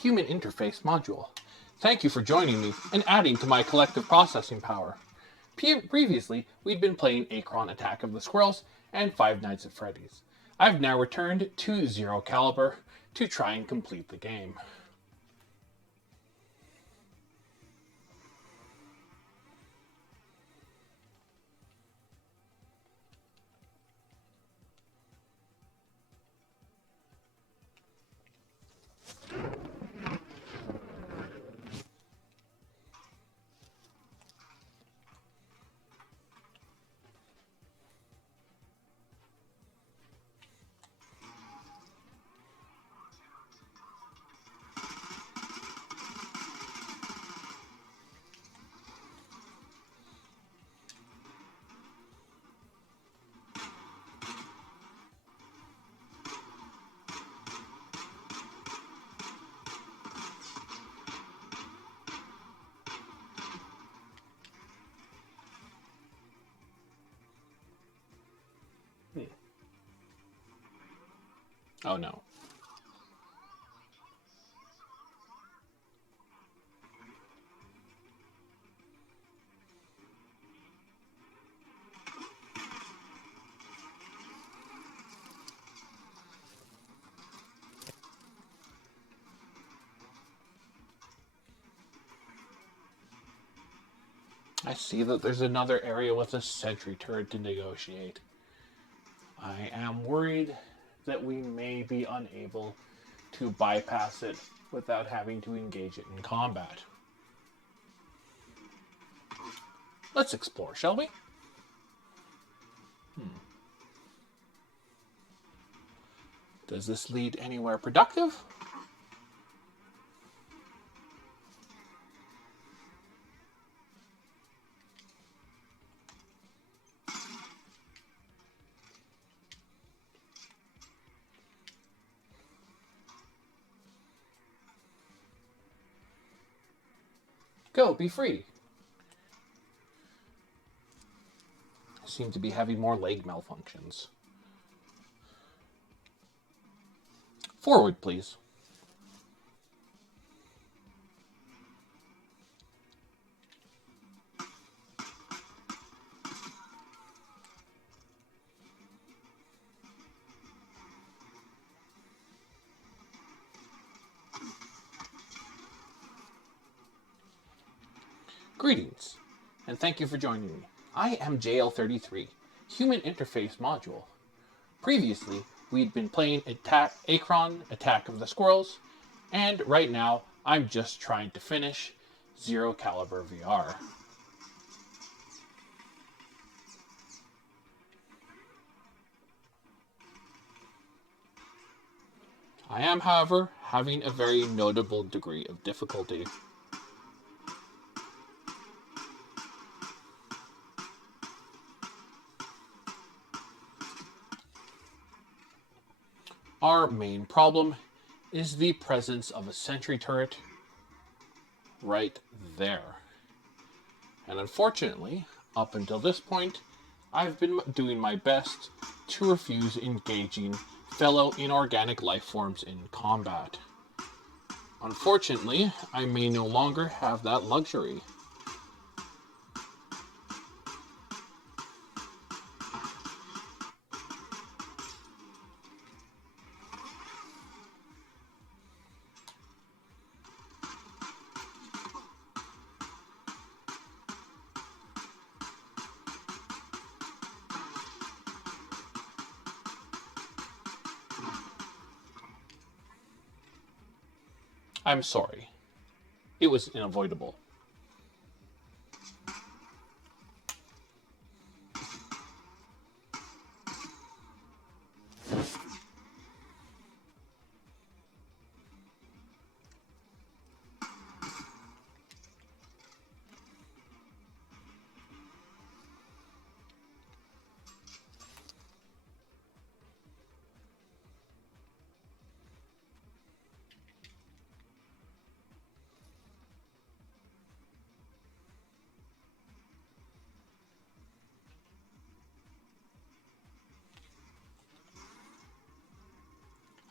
Human Interface Module. Thank you for joining me and adding to my collective processing power. Previously, we'd been playing Acron Attack of the Squirrels and Five Nights at Freddy's. I've now returned to Zero Caliber to try and complete the game. Oh no. I see that there's another area with a sentry turret to negotiate. I am worried that we may be unable to bypass it without having to engage it in combat. Let's explore, shall we? Does this lead anywhere productive? Go, be free. I seem to be having more leg malfunctions. Forward, please. Greetings, and thank you for joining me. I am JL33, Human Interface Module. Previously, we'd been playing Acron, Attack of the Squirrels, and right now, I'm just trying to finish Zero Caliber VR. I am, however, having a very notable degree of difficulty. Our main problem is the presence of a sentry turret right there. And unfortunately, up until this point, I've been doing my best to refuse engaging fellow inorganic life forms in combat. Unfortunately, I may no longer have that luxury. I'm sorry. It was unavoidable.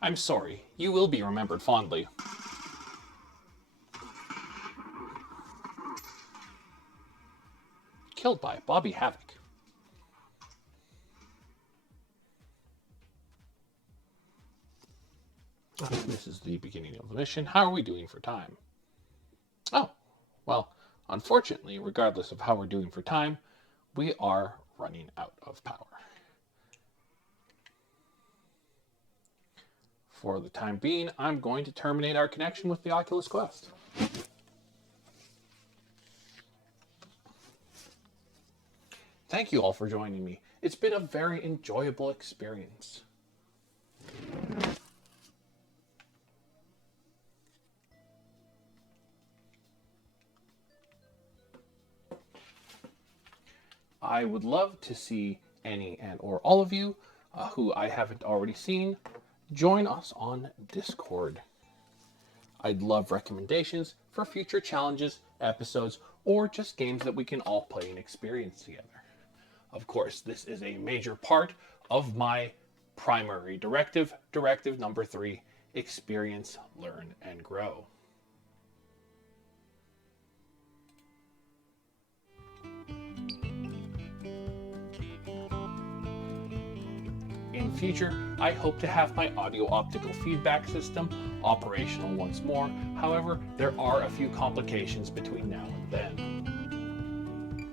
I'm sorry. You will be remembered fondly. Killed by Bobby Havoc. This is the beginning of the mission. How are we doing for time? Oh, well, unfortunately, regardless of how we're doing for time, we are running out of power. For the time being, I'm going to terminate our connection with the Oculus Quest. Thank you all for joining me. It's been a very enjoyable experience. I would love to see any and or all of you who I haven't already seen join us on Discord. I'd love recommendations for future challenges, episodes, or just games that we can all play and experience together. Of course, this is a major part of my Primary directive, directive number 3, experience, learn, and grow. In future, I hope to have my audio-optical feedback system operational once more. However, there are a few complications between now and then.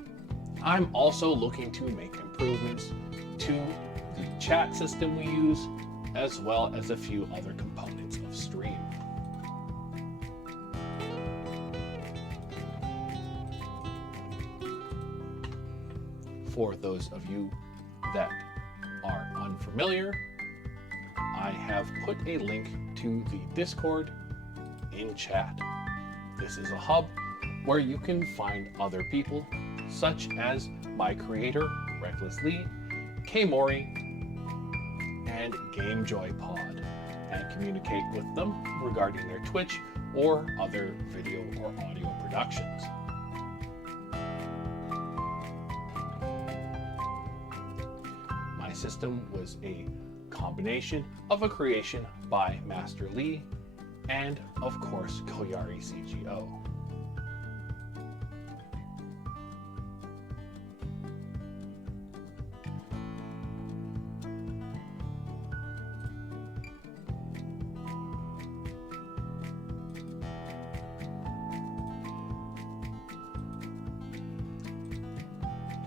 I'm also looking to make improvements to the chat system we use, as well as a few other components of Stream. For those of you that are unfamiliar, I have put a link to the Discord in chat. This is a hub where you can find other people, such as my creator, Reckless Lee, K-Mori, and GameJoyPod, and communicate with them regarding their Twitch or other video or audio productions. My system was a combination of a creation by Master Lee and, of course, Koyari CGO.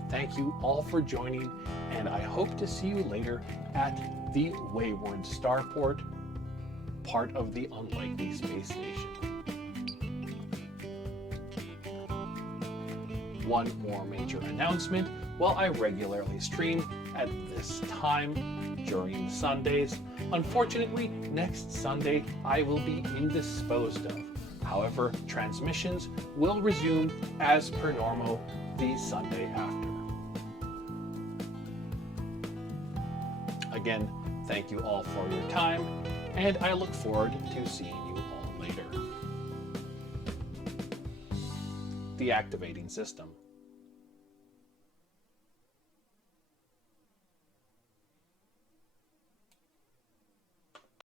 Thank you all for joining, and I hope to see you later at the Wayward Starport, part of the Unlikely Space Station. One more major announcement: while I regularly stream at this time during Sundays, unfortunately next Sunday I will be indisposed of. However, transmissions will resume as per normal the Sunday after. Again, thank you all for your time, and I look forward to seeing you all later. Deactivating system.